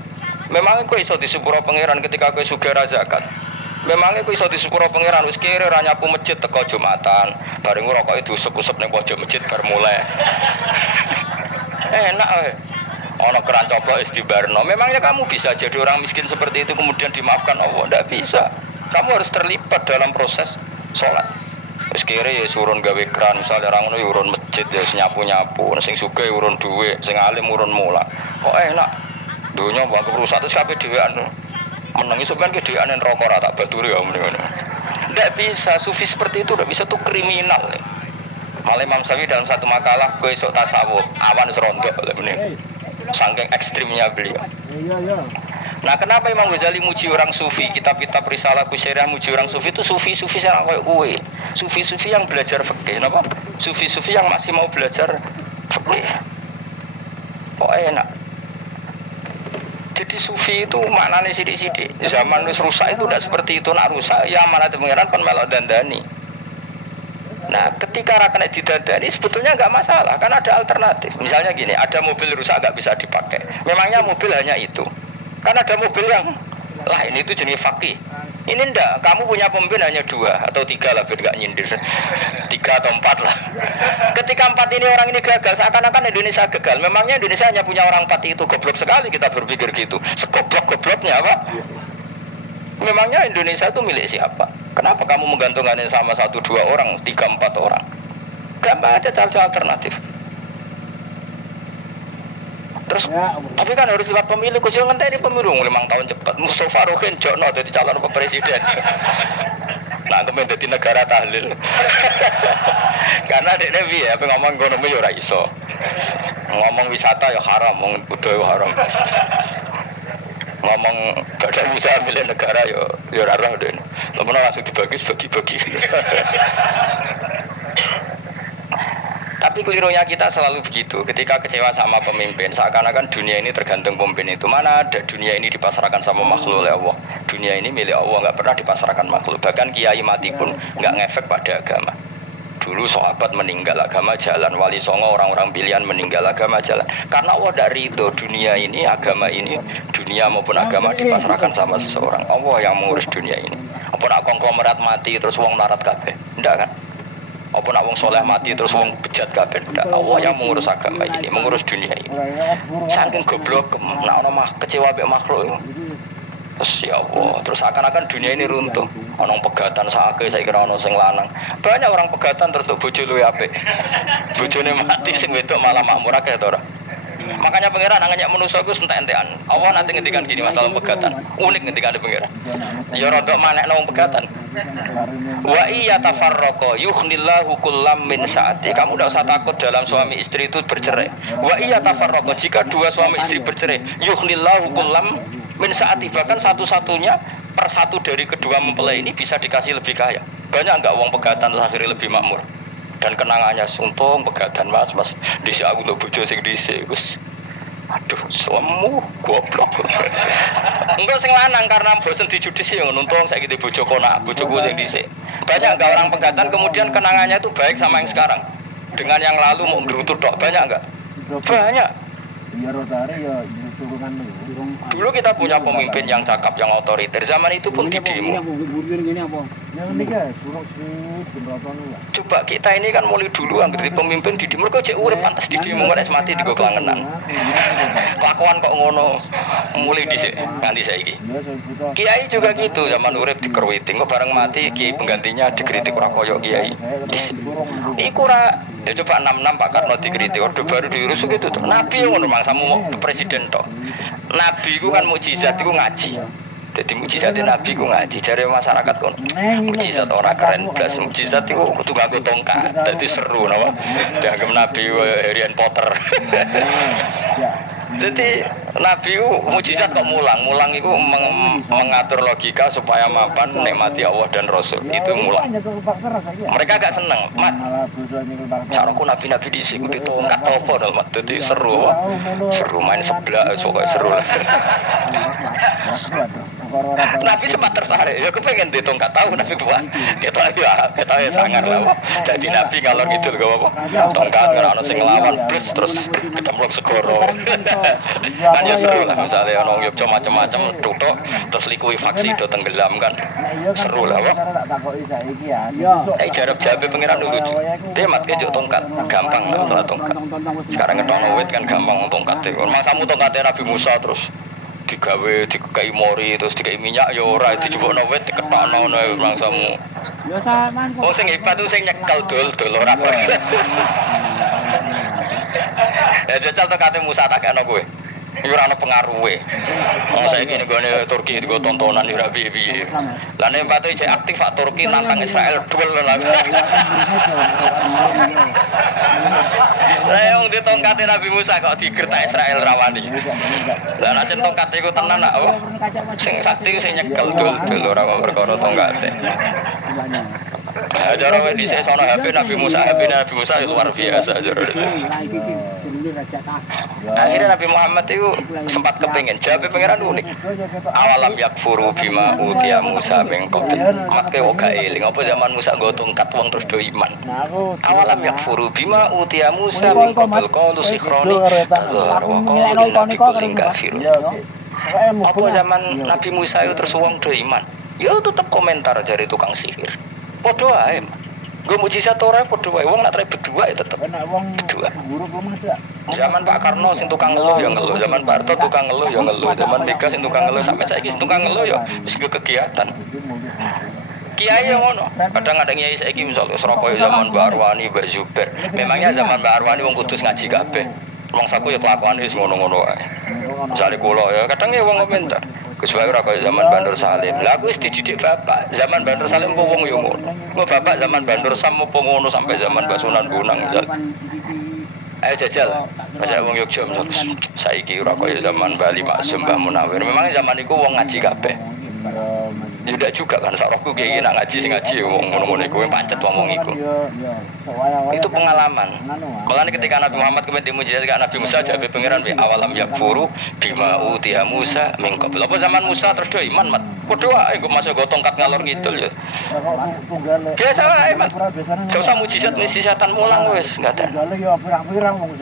Memangnya kowe iso di sepuro pangeran ketika kowe sugih ra zakat? Memangnya kowe iso di sepuro pangeran wis kere ra nyapu masjid teko Jumatan, bareng rokoke diusep-usep ning pojok masjid bar mulai. Enak wae. Ana keran coplok istibarno. Memangnya kamu bisa jadi orang miskin seperti itu kemudian dimaafkan Allah? Ndak bisa. Kamu harus terlibat dalam proses sholat. Wis kere ya urun gawe keran, misale ra ngono ya urun masjid ya nyapu-nyapu, sing sugih urun dhuwit, sing alim urun mulang. Kok enak. Donya bangku rusak terus kabeh dhewean. Meneng iso kan kedhewean neraka ra tak baturi ya ngono. Ndak bisa, sufi seperti itu ndak bisa, tuh kriminal. Malah Imam Syafi'i dalam satu makalah kowe esuk tasawuf, awan wis rondok lek meneh. Saking ekstrimnya beliau. Nah, kenapa Imam Ghazali muji orang sufi? Kitab-kitab Risalah Kusyirah muji orang sufi itu sufi-sufi yang kayak kowe. Sufi-sufi yang belajar fikih, napa? Sufi-sufi yang masih mau belajar fikih. Kok enak. Jadi sufi itu maknanya sidik-sidik. Zaman wis rusak itu tidak seperti itu. Nak rusak ya amanat pengiran kon melok dandani. Nah, ketika ra kena didandani sebetulnya enggak masalah, kan ada alternatif. Misalnya gini, ada mobil rusak enggak bisa dipakai. Memangnya mobil hanya itu. Kan ada mobil yang lain itu jenis fakih. Ini ndak, kamu punya pemimpin hanya 2 atau 3 lah biar enggak nyindir. 3 atau 4 lah. Ketika 4 ini orang ini gagal, seakan-akan Indonesia gagal. Memangnya Indonesia hanya punya orang 4 itu, goblok sekali kita berpikir gitu. Segoblok-gobloknya apa? Memangnya Indonesia itu milik siapa? Kenapa kamu menggantungkannya sama 1-2 orang, 3-4 orang? Gampang aja cara alternatif. Terus, tapi kan harus lewat pemilu. Kau jangan ngenteni pemilu 5 tahun cepat. Mustafa Rohin Jono jadi calon presiden. Nah, kemudian jadi negara tahlil. Karena dia ya, ngomong ekonomi ya ora iso. Ngomong wisata ya haram, ngomong budaya haram. ngomong badan usaha milik negara yo ora roh den. Lamun langsung dibagi-bagi. Tapi kelirunya kita selalu begitu. Ketika kecewa sama pemimpin, seakan-akan dunia ini tergantung pemimpin itu. Mana ada dunia ini dipasrahkan sama makhluk oleh Allah. Dunia ini milik Allah, nggak pernah dipasrahkan makhluk. Bahkan kiai mati pun nggak ngefek pada agama. Dulu sahabat meninggal agama jalan, wali songo orang-orang pilihan meninggal agama jalan. Karena Allah dari itu dunia ini, agama ini, dunia maupun agama dipasrahkan sama seseorang. Allah yang mengurus dunia ini. Apa nak konglomerat mati terus wong larat kabeh? Enggak kan? Apa nak wong soleh mati terus wong bejat kabeh? Enggak. Allah yang mengurus agama ini, mengurus dunia ini. Saking goblok, nak ono kecewa mbek makhluk. Terus ya Allah, terus akan-akan dunia ini runtuh. Ono pegatan sakake saya kira ono sing lanang. Banyak orang pegatan terus bojo luwe apik. Bojone mati sing wedok malah makmur akeh to ora. Makanya pangeran nanya manusa iku entek-entekan. Allah nanti ngendikan gini masalah pegatan. Unik ngendikane pangeran. Ya rada manekno wong pegatan. Wa iya tafarraqa yughnillahu kullam min saati. Kamu tidak usah takut dalam suami istri itu bercerai. Wa iya tafarraqa, jika dua suami istri bercerai, yughnillahu kullam min saati, bahkan satu-satunya per satu dari kedua mempelai ini bisa dikasih lebih kaya. Banyak enggak uang pegatan terus akhirnya lebih makmur. Dan kenangannya untung pegatan mas dhisik aku untuk bojo sing dhisik wis aduh selemu goblok. Enggak sing lanang karena bosen dijudis ya untung saiki di bojo konak bojoku sing dhisik. Banyak enggak orang pegatan kemudian kenangannya itu baik sama yang sekarang. Dengan yang lalu mau gerutut tok banyak enggak? Banyak. Ya rotare ya dulu kita punya pemimpin yang cakap, yang otoriter. Zaman itu pun di demo. Coba kita ini kan mulai dulu anggere pemimpin di demo kok cek urip pantes di demo nek mati digo kelangenan. Kelakuan kok ngono mulai dhisik nganti saiki. Kiai juga gitu, zaman urip dikerwiting kok bareng mati kiai penggantinya dikritik ora koyo kiai. Iku ora ya coba 66 Pak Karno dikritik orde baru diurus gitu tuh. Nabi yang ngono mangsamu presiden tok. Nabi ku kan mukjizat iku ngaji. Jadi mukjizatnya Nabi ku ngaji. Jare masyarakat kon mukjizat ora keren blas. Mukjizat iku kudu nganggo tongkat. Dadi seru napa? Dianggap Nabi Harry Potter. Jadi Nabi itu mukjizat kok mulang itu mengatur logika supaya mapan nikmati Allah dan Rasul itu mulang. Mereka agak seneng, mat. Caraku Nabi disebut itu tongkat topo, mat. Jadi seru main sebelah, pokoknya seru lah. Nabi sempat tertarik, ya kepengen di tongkat tahu Nabi buat. Kita ya sangar lah. Jadi Nabi kalau gitu gak apa, tongkat nggak sing ngelawan, terus ketemu segoro. Kan ya seru lah misalnya orang Yogyo macam-macam duduk terus likui faksi do tenggelam kan seru lah Pak. Jarab jabe pengiran dulu dia mat kejuk tongkat gampang lah masalah tongkat. Sekarang ngetono wit kan gampang tongkat itu. Masamu tongkatnya Nabi Musa terus digawe dikai mori terus dikai minyak ya ora dijupukno wit diketokno mangsamu. Ya sampean kok. Sing hebat tuh sing nyekel dol ora. Ya jajal tongkate Musa tak kena kowe. Iku ora ana pengaruhe. Wong saiki nggone Turki digo tontonan ora piye-piye. Lah nek pate cek aktif Pak Turki nantang Israel duel lah. Lah yang ditongkate Nabi Musa kok digertak Israel rawani. Lah nek tongkate iku tenan nak sing sakti sing nyekel dul ora kok perkara tongkate. Ajaran di sono HP Nabi Musa luar biasa ajaran. Akhirnya Nabi Muhammad itu sempat kepingin jawab pengiran unik. Awalam yakfuru bima utiya Musa min qabl. Make oga eling apa zaman Musa nggo tongkat wong terus do iman. Awalam yakfuru bima utiya Musa min qabl qalu sikhroni tazhar wa qalu inna bikulli kafirun. Apa zaman Nabi Musa itu terus wong do iman. Ya tetep komentar dari tukang sihir. Podo ae. Gue mujizat ora podo wae wong nak trek berdua ya tetep. Berdua. Zaman Pak Karno sing tukang ngeluh ya ngeluh, zaman Pak Harto tukang ngeluh ya ngeluh, zaman Mega sing tukang ngeluh sampai saiki sing tukang ngeluh ya wis kegiatan. Kiai yang ngono. Kadang ada kiai saiki misalnya Surabaya zaman Mbak Arwani, Mbak Zubair. Memangnya zaman Mbak Arwani wong kudus ngaji kabeh. Wong saku ya kelakuane wis ngono-ngono wae. Misale kula ya kadang ya wong komentar. Kesuai ora kaya zaman Bandur Salim. Lah aku wis dididik bapak. Zaman Bandur Salim po wong yo ngono. Bapak zaman Bandur Sam po ngono sampai zaman Basunan Bunang. Ayo jajal. Masa wong Yogya saiki ora kaya zaman Bali Maksum Mbah Munawir. Memang zaman iku wong ngaji kabeh. Ya tidak juga kan sarokku kayak nak ngaji sing ngaji wong ngono-ngono iku pancet wong iku. Itu pengalaman. Makanya ketika Nabi Muhammad kemudian mujizat Nabi Musa jabe pangeran bi awalam yakfuru bima utiya Musa min qabl. Apa zaman Musa terus do iman mat. Padha wae engko masuk go tongkat ngalor ngidul ya. Biasa wae mat. Gak usah mujizat-mujizatan mulang wis enggak ada.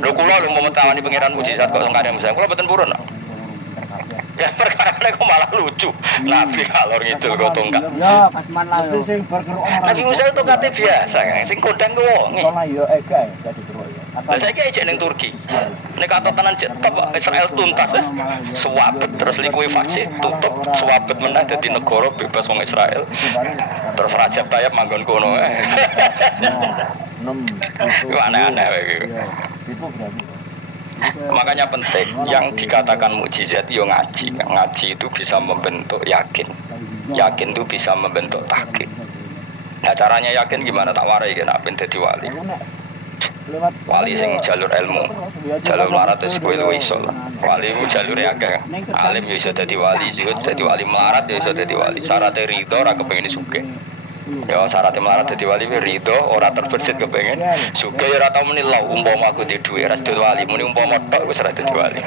Lho kula lho mau tawani pangeran mujizat kok karya Musa. Kula mboten purun. Ya perkara kok malah lucu. Nabi kalor ngidul go tongkat. Ya, kasman lah. Nabi Musa itu kate biasa, sing kodang ku wonge. Ya ega dadi terus ya. Lah saiki ejek ning Turki. Nek katotanan jet top Israel tuntas ya. Suwabet terus likuifaksi tutup suwabet meneh dadi negara bebas wong Israel. Terus Rajab Tayyip manggon kono. 6 Itu aneh-aneh iki. Itu berarti Makanya penting yang dikatakan mukjizat yo ngaji. Ngaji itu bisa membentuk yakin. Yakin itu bisa membentuk takin. Nah caranya yakin gimana tak warai kena ben dadi wali. Wali sing jalur ilmu, jalur melarat wis kowe luwih iso. Wali ku jalure akeh. Alim yo iso dadi wali, zuhud dadi wali, melarat yo iso dadi wali. Syaratnya ridho ora kepengin sugih. Ya syaratnya melarat dadi wali ridho ora terbersit kepengin sugih ora tau muni lho umpama aku di dhuwit ora dadi wali, muni umpama tok wis ora dadi wali.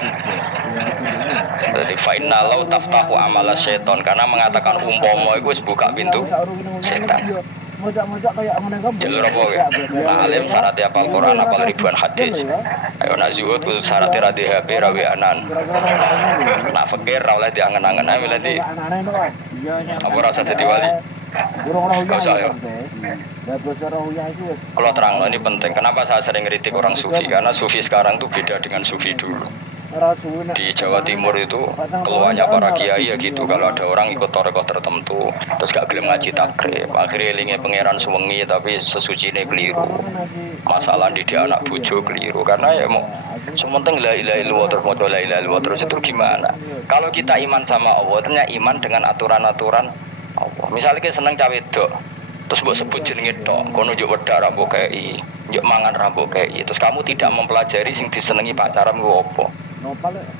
Jadi fa'inna lau taftahu amala syaiton karena mengatakan umpama itu wis buka pintu setan. Jalur apa ya? Nah, alim syaratnya apal Quran, apal ribuan hadis. Ayo nazuhud syaratnya radhi HP rawi anan. Nah fakir oleh diangen-angen ae milih di. Apa rasa dadi wali? Gak usah ya. Kalau terang ini penting. Kenapa saya sering kritik orang sufi? Karena sufi sekarang tuh beda dengan sufi dulu. Di Jawa Timur itu keluarnya para kiai ya gitu. Kalau ada orang ikut torekoh tertentu terus gak gelem ngaji takrib, akhirnya elinge pangeran suwengi tapi sesucine keliru. Masalah di dia anak bojo keliru karena ya mau sementing la ilaha illallah terus maca la ilaha illallah terus itu gimana? Kalau kita iman sama Allah, ternyata iman dengan aturan-aturan Allah. Misalnya kita seneng cawe wedok, terus mbok sebut jenenge tok, kono njuk wedak ra mbok kei, njuk mangan ra mbok kei. Terus kamu tidak mempelajari sing disenengi pacaran ku apa?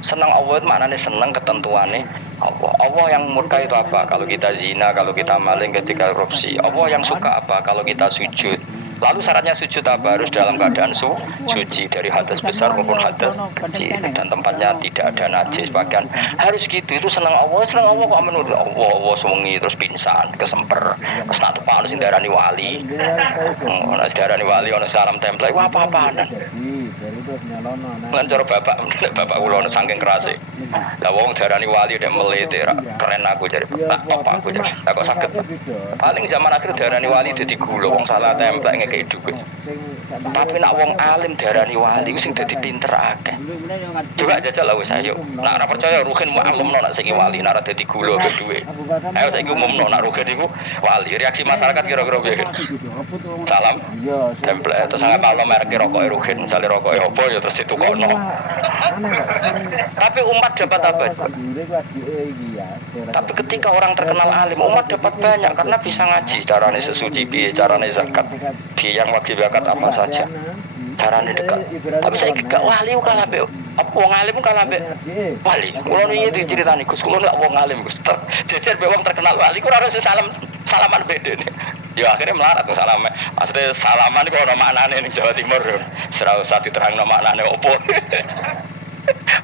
Senang Allah itu maknanya senang ketentuannya Allah. Allah yang murka itu apa? Kalau kita zina, kalau kita maling, ketika korupsi. Allah yang suka apa? Kalau kita sujud. Lalu syaratnya sujud apa? Harus dalam keadaan suci dari hadas besar maupun hadas kecil dan tempatnya tidak ada najis. Bahkan harus gitu. Itu senang Allah kok menurut Allah. Allah sewengi terus pingsan, kesemper, terus nak tepak harus darani wali. Nah, darani wali ono salam template. Wah apa-apaan. Lancar bapak kula ono saking kerase. Lah wong darani wali nek melete keren aku jare tak top aku jare. Lah kok saged. Paling zaman akhir darani wali dadi gula wong salah template ngekeki dhuwit. Tapi nak wong alim darani wali sing dadi pinter akeh. Coba jajal lah wis ayo. Nak ora percaya ruhin mu'allimno nak sing wali nak dadi gula ke dhuwit. Ayo saiki umumno nak ruhin iku wali. Reaksi masyarakat kira-kira piye? Salam. Template terus sangat malam merek rokoke ruhin, misale rokoke apa ya terus ditukokno. Tapi umat dapat apa? Tapi ketika orang terkenal alim, umat dapat banyak karena bisa ngaji carane sesuci piye, carane zakat, piye yang wajib zakat apa saja. Carane dekat. Tapi saya gak wali kalah mbek apa wong alim kalah mbek wali. Kulo niki diceritani Gus, kulo nek wong alim Gus. Jejer mbek wong terkenal wali ku ora salaman bedene. Ya akhirnya melarat tuh salaman. Maksudnya salaman kok ono maknane ning Jawa Timur. Ora usah diterangno maknane opo.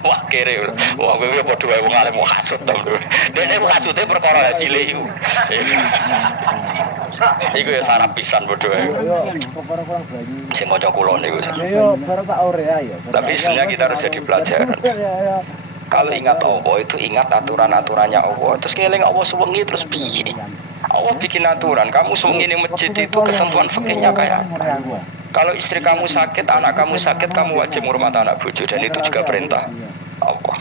Wah kere. Wah kowe padha wae wong alim hasud to. Dene hasude perkara hasile iku. Iku ya sarap pisan padha wae. Sing kanca kula niku. Yo baru tak ore ayo. Tapi sebenarnya kita harus jadi pelajaran. Kalau ingat Allah itu ingat aturan-aturannya Allah. Terus keling Allah sewengi terus piye? Allah bikin aturan. Kamu sewengi ning masjid itu ketentuan fikihnya kayak apa? Kalau istri kamu sakit, anak kamu sakit, kamu wajib menghormati anak bojo dan itu juga perintah Allah.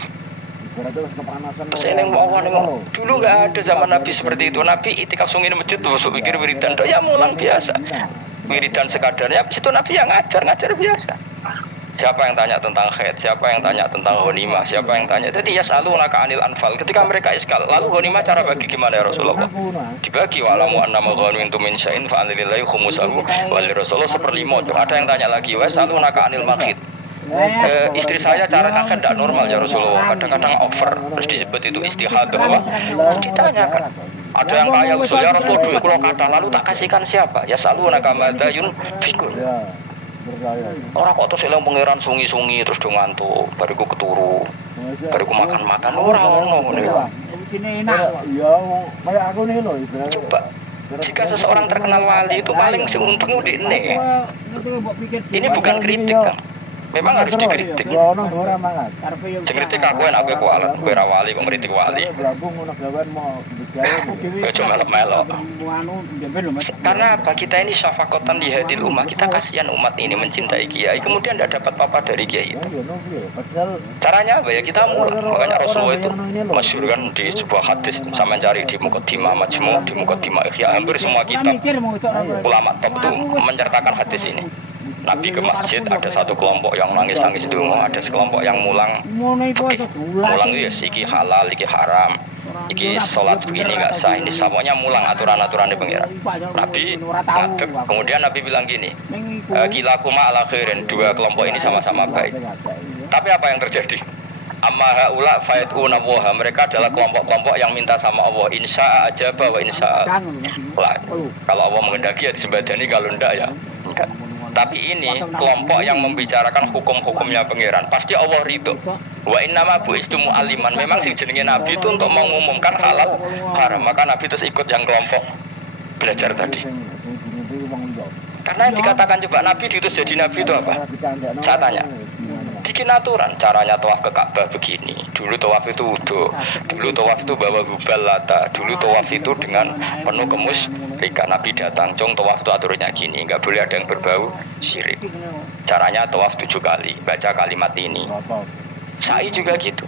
Terus ini Allah dulu nggak ada zaman Nabi seperti itu. Nabi itikaf sungi di masjid tuh pikir wiridan, ya mulang biasa. Wiridan sekadarnya, habis itu Nabi yang ngajar biasa. Siapa yang tanya tentang haid, siapa yang tanya tentang ghanimah, siapa yang tanya. Jadi yas'alunaka 'anil anfal. Ketika mereka iskal, lalu ghanimah cara bagi gimana ya Rasulullah? Dibagi wa'lamu annama ghanimtum min syai'in fa 'anil khumusahu wa lirrasul 1/5. Ada yang tanya lagi, yas'alunaka 'anil makhid. Istri saya caranya kan tidak normal ya Rasulullah. Kadang-kadang over, terus disebut itu istihadah apa? Ditanyakan. Ada yang kaya usul ya Rasulullah duit kalau kata lalu tak kasihkan siapa? Ya selalu nakamadayun fikun. Ya, bergaya. Orang kok terus elang pangeran sungi-sungi terus do ngantuk, bariku keturu, bariku makan-makan orang ngono. Ini enak. Ya, kayak aku nih loh. Coba. Jika seseorang terkenal wali itu paling seuntungnya di ini. Ini bukan kritik kan. Memang harus dikritik. Dikritik aku yang aku kualat, aku wali, kok ngeritik wali. Cuma melok-melok. Karena apa? Kita ini syafakotan di hadil umat. Kita kasihan umat ini mencintai kiai. Kemudian tidak dapat apa-apa dari kiai itu. Caranya apa ya? Kita mulai. Makanya Rasulullah itu masyhur kan di sebuah hadis. Sama cari di Muqaddimah Majmu', di Muqaddimah Ihya. Hampir semua kitab ulama top itu menceritakan hadis ini. Nabi ke masjid, ada satu kelompok yang nangis-nangis dulu, ada sekelompok yang mulang fikih. Mulang itu ya, iki halal, iki haram, iki sholat begini gak sah, ini pokoknya mulang aturan-aturan di pengira. Nabi ngadeg, kemudian Nabi bilang gini, kilakuma ala khairin, dua kelompok ini sama-sama baik. Tapi apa yang terjadi? Amma haula fayatuna waha, mereka adalah kelompok-kelompok yang minta sama Allah, insya ajaba wa insya Allah. Kalau Allah mengendaki ya disembadani, kalau enggak ya enggak. Tapi ini kelompok yang membicarakan hukum-hukumnya pangeran. Pasti Allah ridho. Wa innama bu'istu mu'alliman. Memang sing jenenge Nabi itu untuk mengumumkan halal haram. Maka Nabi terus ikut yang kelompok belajar tadi. Karena yang dikatakan coba Nabi diutus jadi Nabi itu apa? Saya tanya. Bikin aturan, caranya tawaf ke Ka'bah begini. Dulu tawaf itu wudu, dulu tawaf itu bawa hubal lata, dulu tawaf itu dengan penuh kemusyrikan. Nabi datang, cong tawaf itu aturannya gini, nggak boleh ada yang berbau syirik. Caranya tawaf 7 kali, baca kalimat ini. Sa'i juga gitu.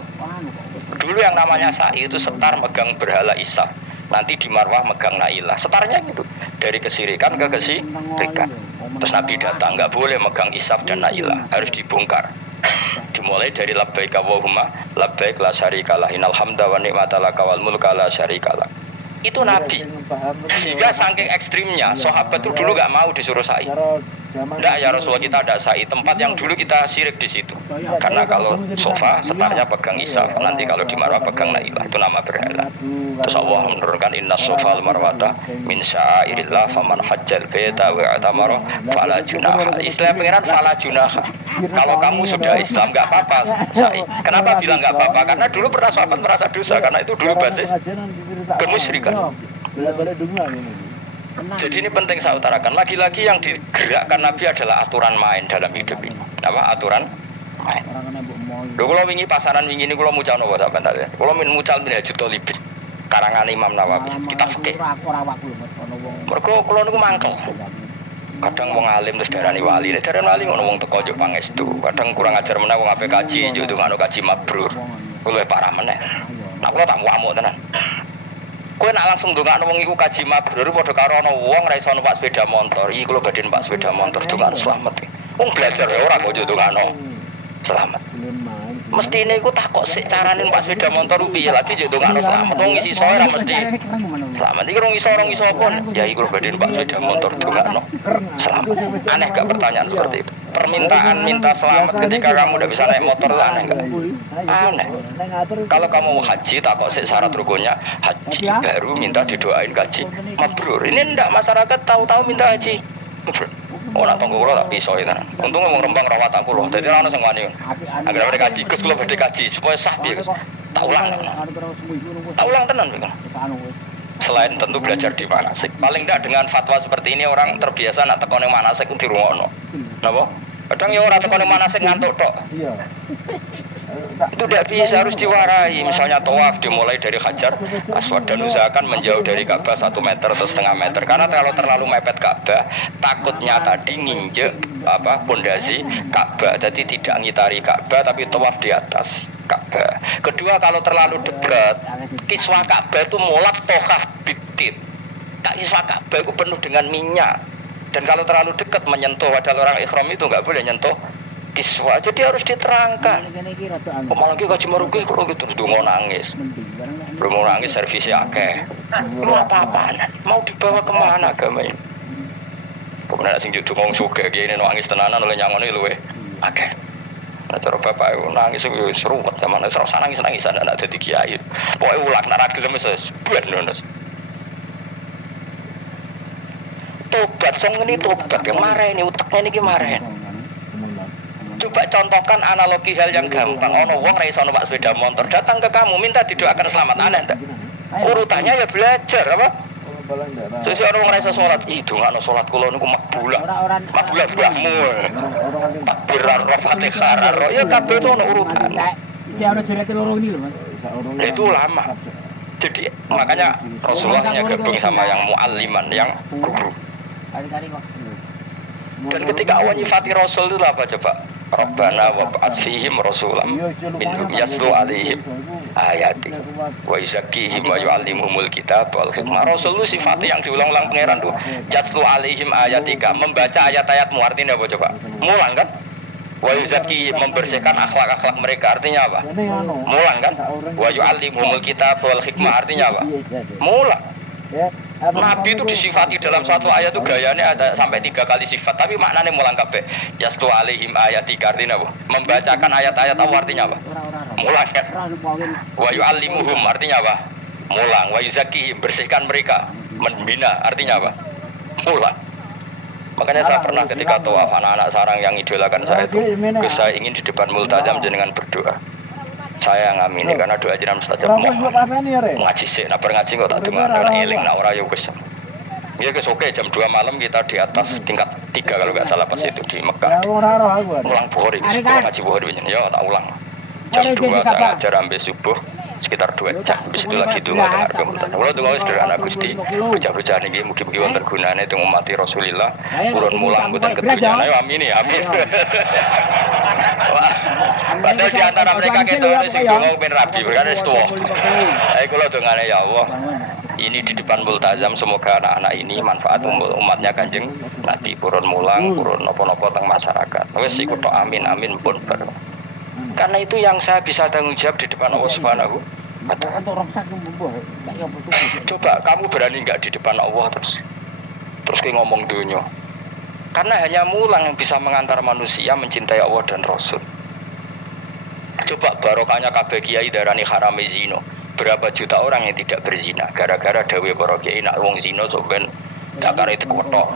Dulu yang namanya sa'i itu setar megang berhala Isa. Nanti di Marwah megang Nailah. Setarnya gitu, dari kesirikan ke kesirikan. Terus Nabi datang, nggak boleh megang Isaf dan Nailah, harus dibongkar. Dimulai dari labbaik Allahumma labbaik la syarikalah innal hamda wa ni'mata laka wal mulka la syarikalah. Itu Nabi. Sehingga saking ekstrimnya sahabat itu dulu gak mau disuruh sa'i. Enggak ya Rasulullah, kita ada sa'i, tempat yang dulu kita syirik di situ. Karena kalau sofa setarnya pegang Isa, nanti kalau di Marwah pegang Nailah, itu nama berhala. Terus Allah menurunkan inna sofal marwata min syairillah faman hajjal baita wa atamara fala junaha. Istilah pengiran fala junaha. Kalau kamu sudah Islam gak apa-apa sa'i. Kenapa bilang gak apa-apa? Karena dulu pernah sahabat merasa dosa, karena itu dulu basis kemusyrikan. Jadi ini penting saya utarakan. Lagi-lagi yang digerakkan Nabi adalah aturan main dalam hidup ini. Apa aturan main? Lho kula wingi pasaran wingi ini kula mucal napa sampean ta? Kula mucal Minhajul Thalibin. Karangan Imam Nawawi. Kita fikih. Mergo kula niku mangkel. Kadang wong alim terus darani wali. Nek darani wali ngono wong teko yo pangestu. Kadang kurang ajar meneh wong ape kaji yo ndongano kaji mabrur. Kuwi parah meneh. Nah kula tak ngamuk tenan. Kowe nak langsung ndongakno wong iku kaji mabrur padha karo ana wong ra iso numpak sepeda motor. Iki kula badhe numpak sepeda motor ndongakno slamet. Wong belajar ya ora kok yo ndongakno slamet. Mestine iku takok sik carane numpak sepeda motor piye lagi yo ndongakno slamet. Wong isi sore ra mesti. Slamet iki rong iso apa? Ya iki kula badhe numpak sepeda motor ndongakno slamet. Aneh gak pertanyaan seperti itu? Permintaan minta selamat ketika kamu udah bisa naik motor aneh enggak? Aneh. Kalau kamu mau haji tak kok syarat rukunnya haji baru minta didoain haji mabrur. Ini enggak, masyarakat tahu-tahu minta haji mabrur. Ora tonggo kula tak piso itu. Untung ngomong Rembang rawat aku lho. Dadi ora ono sing wani. Agar badhe kaji Gus kula badhe kaji supaya sah piye Gus. Tak ulang. Tak ulang tenan Gus. Selain tentu belajar di manasik. Paling enggak dengan fatwa seperti ini orang terbiasa nak teko ning manasik dirungokno. Napa? Kadang ya orang tekan mana sih ngantuk tok. Iya. Itu tidak bisa, harus diwarai. Misalnya tawaf dimulai dari Hajar Aswad dan usahakan menjauh dari Ka'bah 1 meter atau setengah meter. Karena kalau terlalu mepet Ka'bah, takutnya tadi nginjek pondasi Ka'bah. Jadi tidak ngitari Ka'bah tapi tawaf di atas Ka'bah. Kedua, kalau terlalu dekat, kiswah Ka'bah itu mulat tohah bidit. Kiswah Ka'bah itu penuh dengan minyak. Dan kalau terlalu dekat menyentuh, padahal orang ikhram itu nggak boleh nyentuh kiswah. Jadi harus diterangkan. Kok malah kaji marugi kalau gitu dungo nangis. Belum mau nangis servisnya akeh. Lu apa-apaan? Mau dibawa kemana agama ini? Kemudian sing dungo suge gini nangis tenanan oleh nyangone luwe akeh. Nah, cara bapak itu nangis itu seruat zaman serasa nangis-nangisan anak dadi kiai. Pokoke ulah nek ra gelem wis ben ngono. Tobat sing ngene tobat yang mareni utekne niki mareni. Coba contohkan analogi hal yang gampang. Ono wong ra iso numpak sepeda motor datang ke kamu minta didoakan selamat aneh ndak? Urutannya ya belajar apa? Terus orang wong ra iso salat, itu ngono salat kula niku makbulah. Makbulah mbahmu. Takbiran Fatihah ya kabeh itu ono urutan. Ya ono jerete loro ini lho, Mas. Itu lama. Jadi makanya Rasulullah hanya gabung sama yang mualliman, yang guru. Kali-kali kok. Dan ketika awal nyifati Rasul itu apa coba? Rabbana wa ba'ats fihim rasulam minhum yatlu alaihim ayati wa yuzakkihim wa yu'allimuhumul kitab wal hikmah. Rasul itu sifatnya yang diulang-ulang pangeran tuh. Yatlu alaihim ayatika, membaca ayat-ayatmu artinya apa coba? Mulang kan? Wa yuzakkihim, membersihkan akhlak-akhlak mereka artinya apa? Mulang kan? Wa yu'allimuhumul kitab wal hikmah artinya apa? Mulang. Nabi itu disifati dalam satu ayat itu gayanya ada sampai 3 kali sifat, tapi maknanya mulang kabeh. Yastu alaihim ayatika artinya apa? Membacakan ayat-ayat Allah artinya apa? Mulang kan? Wa yu'allimuhum artinya apa? Mulang. Wa yuzakkihim, bersihkan mereka, membina artinya apa? Mulang. Makanya saya pernah ketika tawaf anak-anak sarang yang idolakan saya itu, saya ingin di depan multazam jenengan berdoa. Saya yang ngamini karena doa jenengan saja mau ngaji sih, nah ngaji kok tak dengar, nah eling, nah orang yang besar. Ya guys, oke jam 2 malam kita di atas tingkat 3 kalau nggak salah pas itu di Mekah. Ulang Bukhari, ngaji Bukhari ya tak ulang. Jam 2 saya ngajar sampai subuh sekitar 2 jam. Habis itu lagi dulu dengar kemudian. Kalau tunggu sederhana Gusti, bocah-bocah ini mugi-mugi wonten gunane itu umat Rasulillah. Kurun mulang mboten kedunya. Ayo amin ya, amin. Padahal di antara mereka kita sing donga ben rabi, berkane wis tuwa. Ayo kula dongane ya Allah. Ini di depan multazam semoga anak-anak ini manfaat umatnya Kanjeng Nabi purun mulang, purun napa-napa teng masyarakat. Wis iku tok amin amin pun bar. Karena itu yang saya bisa tanggung jawab di depan Allah Subhanahu wa Ta'ala. Coba kamu berani enggak di depan Allah terus kayak ngomong dunia. Karena hanya mulang yang bisa mengantar manusia mencintai Allah dan Rasul. Coba barokahnya kabeh kiai darani harame zina. Berapa juta orang yang tidak berzina gara-gara dawe para kiai nak wong zina sok ben dakar itu kotor,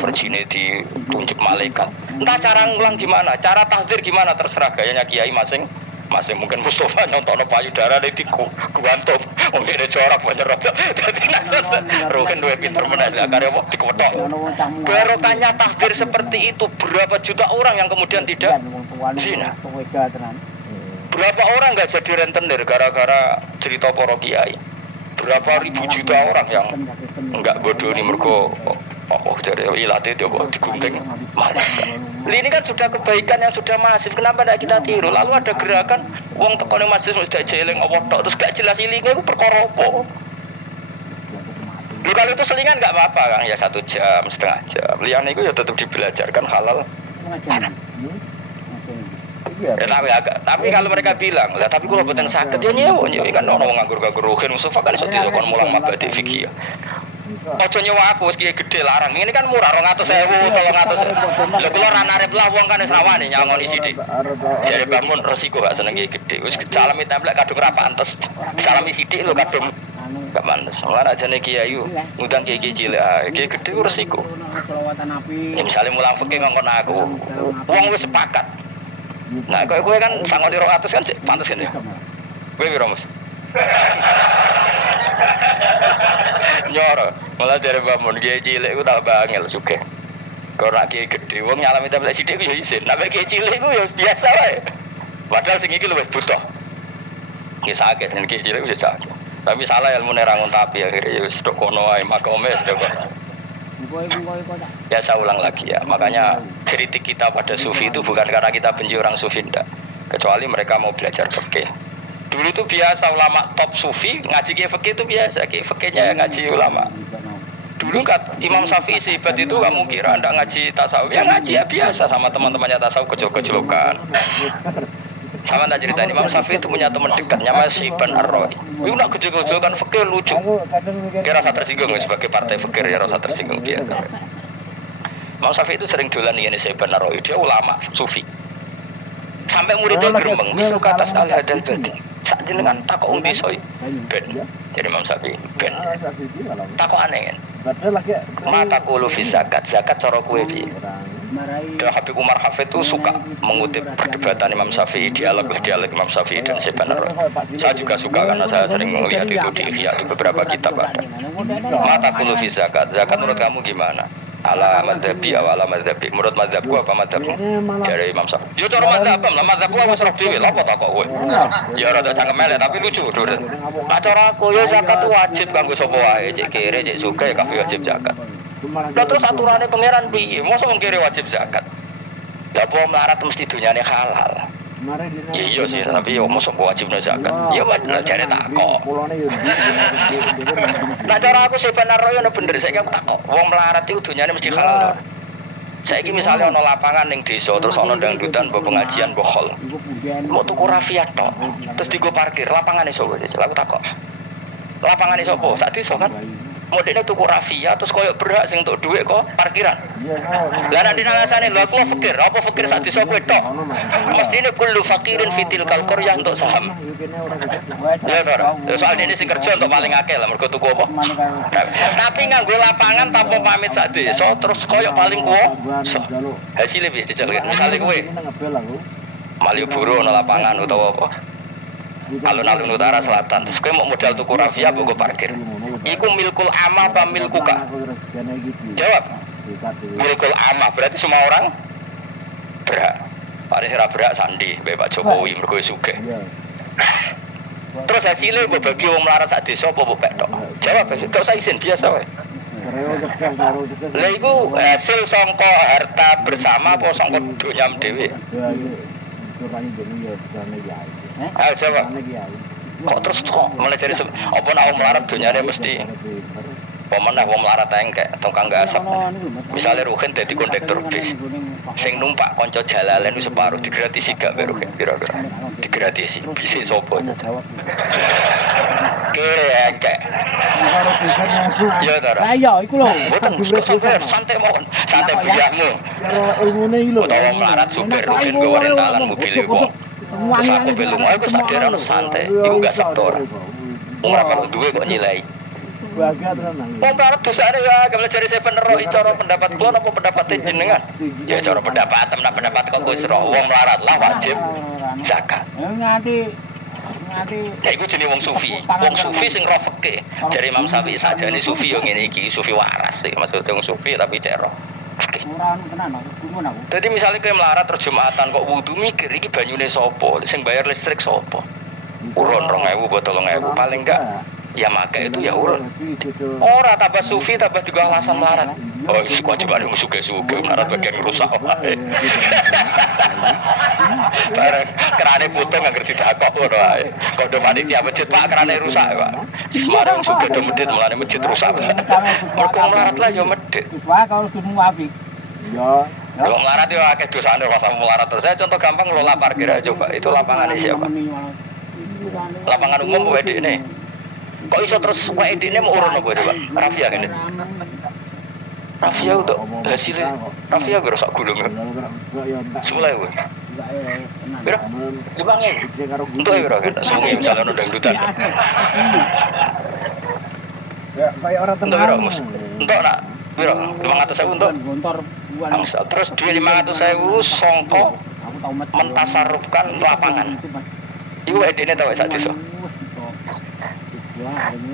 virginity ditunjuk malaikat. Entah cara ngulang gimana, cara tahdir gimana terserah gayanya kiai masing mungkin Mustafa nyontokno payudara di kuantum, mungkin ada corak menyerot. Rohin duwe pinter menas dakar apa dikotok. Barokahnya tahdir seperti itu berapa juta orang yang kemudian tidak zina. Berapa orang nggak jadi rentenir gara-gara cerita para kiai? Berapa ribu juta orang yang enggak bodoh nih mergo jadi ilate itu digunting malaikat. Ini kan sudah kebaikan yang sudah masif. Kenapa tidak kita tiru? Lalu ada gerakan wong tekone masjid sudah jeling apa tok terus gak jelas ilinge itu perkara apa? Kalau itu selingan nggak apa-apa Kang, ya 1 jam, setengah jam. Liane itu ya tetap dibelajarkan halal. Ya, tapi kalau mereka bilang, lah tapi kalau buatan sakit ya nyewa kan orang nganggur-nganggur ruhin Mustafa kan iso disokon mulang mabadi fikih. Ojo nyewa aku wis gede larang. Ini kan murah 200.000, 300. Lha kula ra narep lah wong kan wis rawani nyangoni sithik. Jare bangun resiko gak seneng gede. Wis salami templek kadung ra pantes. Salami sithik lho kadung gak pantes. Ora ajane kiai ngundang kiai cilik. Kiai gede resiko. Ya misale mulang fikih ngongkon aku. Wong wis sepakat. Nah, kowe kan sangon 200 kan pantes kan ya. Kowe piro, Mas? Nyoro, malah dari bangun kiai cilik ku tak bangel sugih. Kok nak kiai gede wong nyalami templek sithik ku ya isin. Nek kiai cilik ku ya biasa wae. Padahal sing iki luwih butuh. Ki sakit yen kiai cilik ku ya sakit. Tapi salah ilmu nerangun tapi akhirnya ya wis tok kono wae makome sedek. Ya saya ulang lagi ya, makanya kritik kita pada sufi itu bukan karena kita benci orang sufi enggak. Kecuali mereka mau belajar fikih. Dulu itu biasa ulama top sufi ngaji kiai fikih itu biasa, kiai fikihnya ngaji ulama. Dulu kan Imam Syafi'i sehebat itu kamu kira enggak ngaji tasawuf, ya ngaji ya biasa sama teman-temannya tasawuf kecil-kecilokan. Sama tak cerita Imam Syafi'i itu punya teman dekatnya Mas Ibn Ar-Rawi. Itu nak kecil-kecilokan fikih lucu. Kira rasa tersinggung sebagai partai fikih ya rasa tersinggung biasa. Imam Syafi'i itu sering dolan ini Ibn Ar-Rawi, dia ulama sufi. Sampai muridnya gremeng misuka atas al hadal badi. Sak jenengan takok wong desa ben. Jadi Imam Syafi'i ben. Takok aneh kan. Mata kulu fi zakat cara kowe piye? Dan Habib Umar Hafid itu suka mengutip perdebatan Imam Syafi'i, dialog Imam Syafi'i dan Syekh Saya juga suka karena saya sering melihat itu di Ihya di beberapa kitab ada. Mata kulu fi zakat menurut kamu gimana? Ala madhabi awala madhabi. Menurut madhabku apa madhabmu? Jadi Imam Syafi'i. Ya cara madhabam lah, madhabku aku serap dewi. Lapa tak kok kowe? Ya rada cangkem elek tapi lucu. Nah cara aku ya zakat itu wajib kanggo sapa wae, cek kere, cek sugih kabeh wajib zakat. Lah terus aturannya pangeran piye? Mosok wong kere wajib zakat. Lah apa melarat mesti dunyane halal. Ya iya sih, tapi yo mosok wajib zakat. Ya jare tak kok. Nah cara aku sebenarnya yo bener, saiki aku tak kok. Wong melarat iku dunyane mesti halal. Saiki misalnya ana lapangan ning desa terus ana dangdutan mbok pengajian mbok hol. Mau tuku rafiat tok. Terus digo parkir, lapangane sapa? Aku tak kok. Lapangane sapa? Sak desa kan. Modene tuku rafia terus koyo berak sing entuk dhuwit kok parkiran. Lah nek dinalasanane lho aku fakir, apa fakir sak desa kowe tok. Mestine kullu fakirin fitil qaryah untuk saham. Ya ora. Ya soal dene sing kerja untuk paling akeh lah mergo tuku apa. Tapi nganggo lapangan tanpa pamit sak desa terus koyo paling kuwo. Hasilnya piye dijaluk. Misale kowe Malioboro ana lapangan utawa apa. Alun-alun utara selatan terus kowe mau modal tuku rafia mbok parkir. Iku milkul amah apa milkuka? Jawab. Milkul amah berarti semua orang berak. Paling sira berak sandi mbek Pak Jokowi mergo sugih. Terus hasilnya mbok bagi wong melarat sak desa apa mbok tok? Jawab, gak usah izin biasa wae. Lha iku hasil sangka harta bersama apa sangka donyam dhewe? Ayo coba. Kok terus kok mulai dari apa nak wong melarat dunyane mesti pemenang wong melarat engkek tukang gasap. Misalnya Ruhin dadi kondektur bis. Sing numpak kanca jalalen wis separo digratisi gak mbek Ruhin kira-kira. Digratisi bise sapa? Kere engkek. Ya ta. Lah iya iku lho. Mboten santai mawon. Santai biyahmu. Ilmune iki lho. Utawa melarat supir Ruhin go rentalan mobil wong. Terus aku belum, aku sadar ana santai, iku gak sektor. Ora perlu duwe kok nyilai. Bahagia tenan. Wong melarat dosane ya, kalau jare saya bener cara pendapat kula apa pendapat jenengan? Ya cara pendapat pendapat kok wis roh wong melarat lah wajib zakat. Nganti Ya iku jenenge wong sufi. Wong sufi sing roh fikih. Jare Imam Syafi'i sakjane sufi yo ngene iki, sufi waras sih. Maksudnya wong sufi tapi cek roh. Jadi misalnya kayak melarat terus Jumatan kok wudu mikir iki banyune sapa? Sing bayar listrik sapa? Urun 2.000 botol 3.000 paling enggak ya make itu ya urun. Ora tambah sufi tambah juga alasan melarat. Oh isi kewajiban wong sugih-sugih melarat bagian rusak wae. Bareng kerane putung anggere didakok ngono wae. Kok do panitia masjid Pak kerane rusak Pak. Sembarang sugih do medhit mulane masjid rusak. Mergo melarat lah ya medhit. Wah kalau tumu apik. Ya. Wong melarat yo akeh dosane rasa melarat. Terus saya contoh gampang ngelola parkir aja coba. Itu lapangan siapa? Lapangan umum apa ini? Kok iso terus wae dene mau urun apa Pak? Rafia kene. Rafia udah hasilnya Rafia gue rusak gulung. Semula ya gue. Biro, dibangin. Untuk ya biro kan, sungai misalnya udah dangdutan. Ya kayak orang tenang. Untuk biro, untuk nak biro 500.000 untuk. Terus 500.000 songko mentasarufkan lapangan. Iku edene tau sak desa.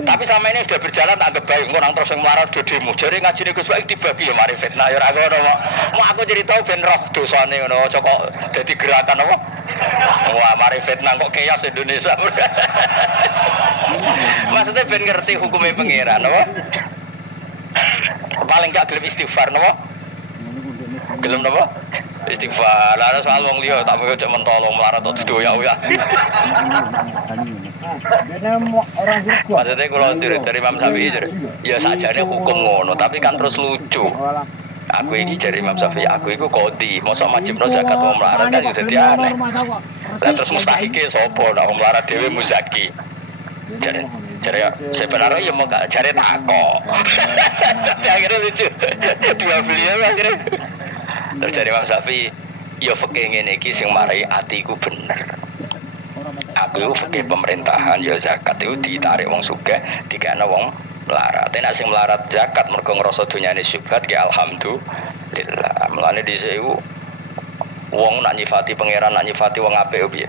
Tapi sama ini sudah berjalan tak kebaik orang terus yang melarat do demo. Jare ngajine Gus Baik dibagi ya mari fitnah ya ora ngono. Mau aku cerita ben roh dosane ngono aja kok dadi gerakan apa? Wah mari fitnah kok chaos Indonesia. Maksudnya ben ngerti hukumnya pangeran apa? Paling gak gelem istighfar napa? Gelem napa? Istighfar. Lah soal wong liya tak kowe cek mentolo melarat kok doyak ya. Maksudnya kalau dari Imam Syafi'i ya sajane hukum ngono tapi kan terus lucu. Aku ini dari Imam Syafi'i, aku itu kodi, masa majibno zakat wong melarat kan yo dadi aneh. Lah terus mustahike sapa nek wong melarat dhewe muzaki. Jare sebenarnya ya mau jare takok. Tapi akhirnya lucu. Dua beliau akhirnya. Terus dari Imam Syafi'i Ya fikih ngene iki sing marai atiku bener. Aku iku fikih pemerintahan ya zakat itu ditarik wong sugih, dikene wong melarat. Nek sing melarat zakat mergo ngrasa dunyane syubhat ki alhamdulillah. Mulane dhisik iku wong nak nyifati pangeran, nak nyifati wong apik piye?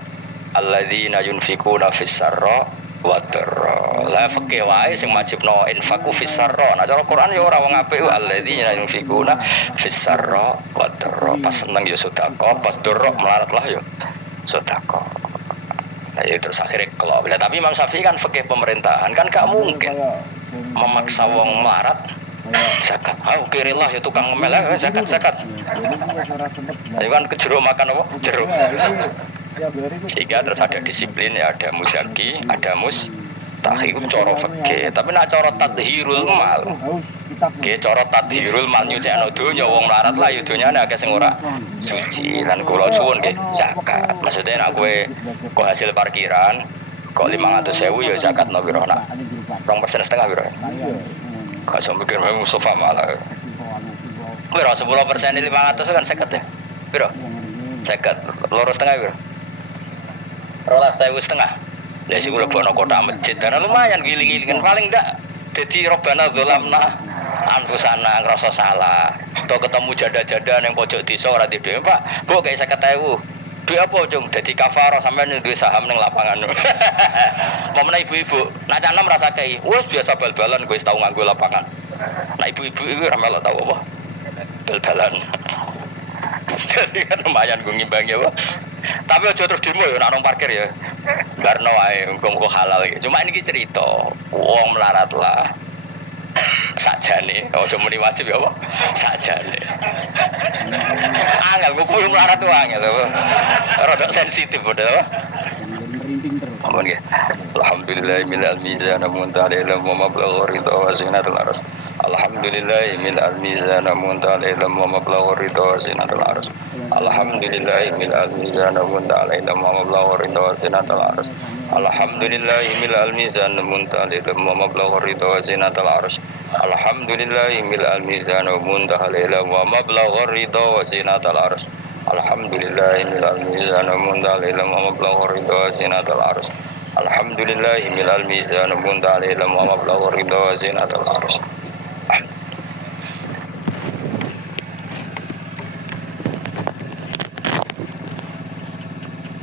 Alladzina yunfikuna fis sarra wa dharra. La fikih wae sing wajibno infaqu fis sarra. Nah cara Quran ya ora wong apik alladzina yunfikuna fis sarra wa dharra. Pas seneng ya sedekah, pas dharra melarat lah ya sedekah. Nah itu terus akhirnya kelop. Tapi Imam Syafi'i kan fikih pemerintahan kan gak mungkin memaksa wong melarat zakat. Kirilah ya tukang ngemel zakat. Itu kan kejero makan apa? Jeruk. Sehingga terus ada disiplin ya, ada muzaki, ada mustahil cara fikih. Tapi nak cara tadhirul mal. Ki cara tadhirul mal nyucikno donya wong melarat lah ya donyane akeh sing ora suci. Lan kula suwun nggih zakat. Maksudnya nek kowe hasil parkiran kok 500.000 ya zakatno piro nak? 2,5% piro? Kok iso mikir Mustafa malah. Piro 10% 500 kan 50 ya? Piro? 50. Loro setengah piro? 12.500. Lah sik kula bono kota masjid dan lumayan giling-gilingan paling ndak dadi robana dzalamna anfusana ngrasa salah. Atau ketemu janda-janda ning pojok desa ora duwe, Pak. Bu kayak 50.000. Duit apa, Cung? Dadi kafarah sampean duwe saham ning lapangan. Momene ibu-ibu, nak canem rasa kei. Wes biasa bal-balan kowe wis tau nganggo lapangan. Nah ibu-ibu iki ora melok tau apa? Bal-balan. Jadi kan lumayan gue ngimbangi apa. Tapi aja terus demo ya, nak nong parkir ya. Karena wae muga halal ya. Cuma ini cerita, wong melarat lah. Sajane, aja muni wajib ya apa? Sajane. Angel gue melarat tuh angel. Rodok sensitif udah apa? Amun nggih. Alhamdulillah min al-mizan muntal ilm wa mablagh ridha wa zinatul arsy. Alhamdulillah min al-mizan muntal ilm wa mablagh ridha wa zinatul arsy. Alhamdulillah min al-mizan muntal ilm wa mablagh ridha wa zinatul arsy. Alhamdulillah min al-mizan muntal ilm wa mablagh ridha wa zinatul arsy. Alhamdulillah min al-mizan muntal ilm wa mablagh ridha wa zinatul arsy. Alhamdulillah min al-mizan muntal ilm wa mablagh ridha wa zinatul arsy. Alhamdulillah min al-mizan muntal ilm wa mablagh ridha wa zinatul arsy.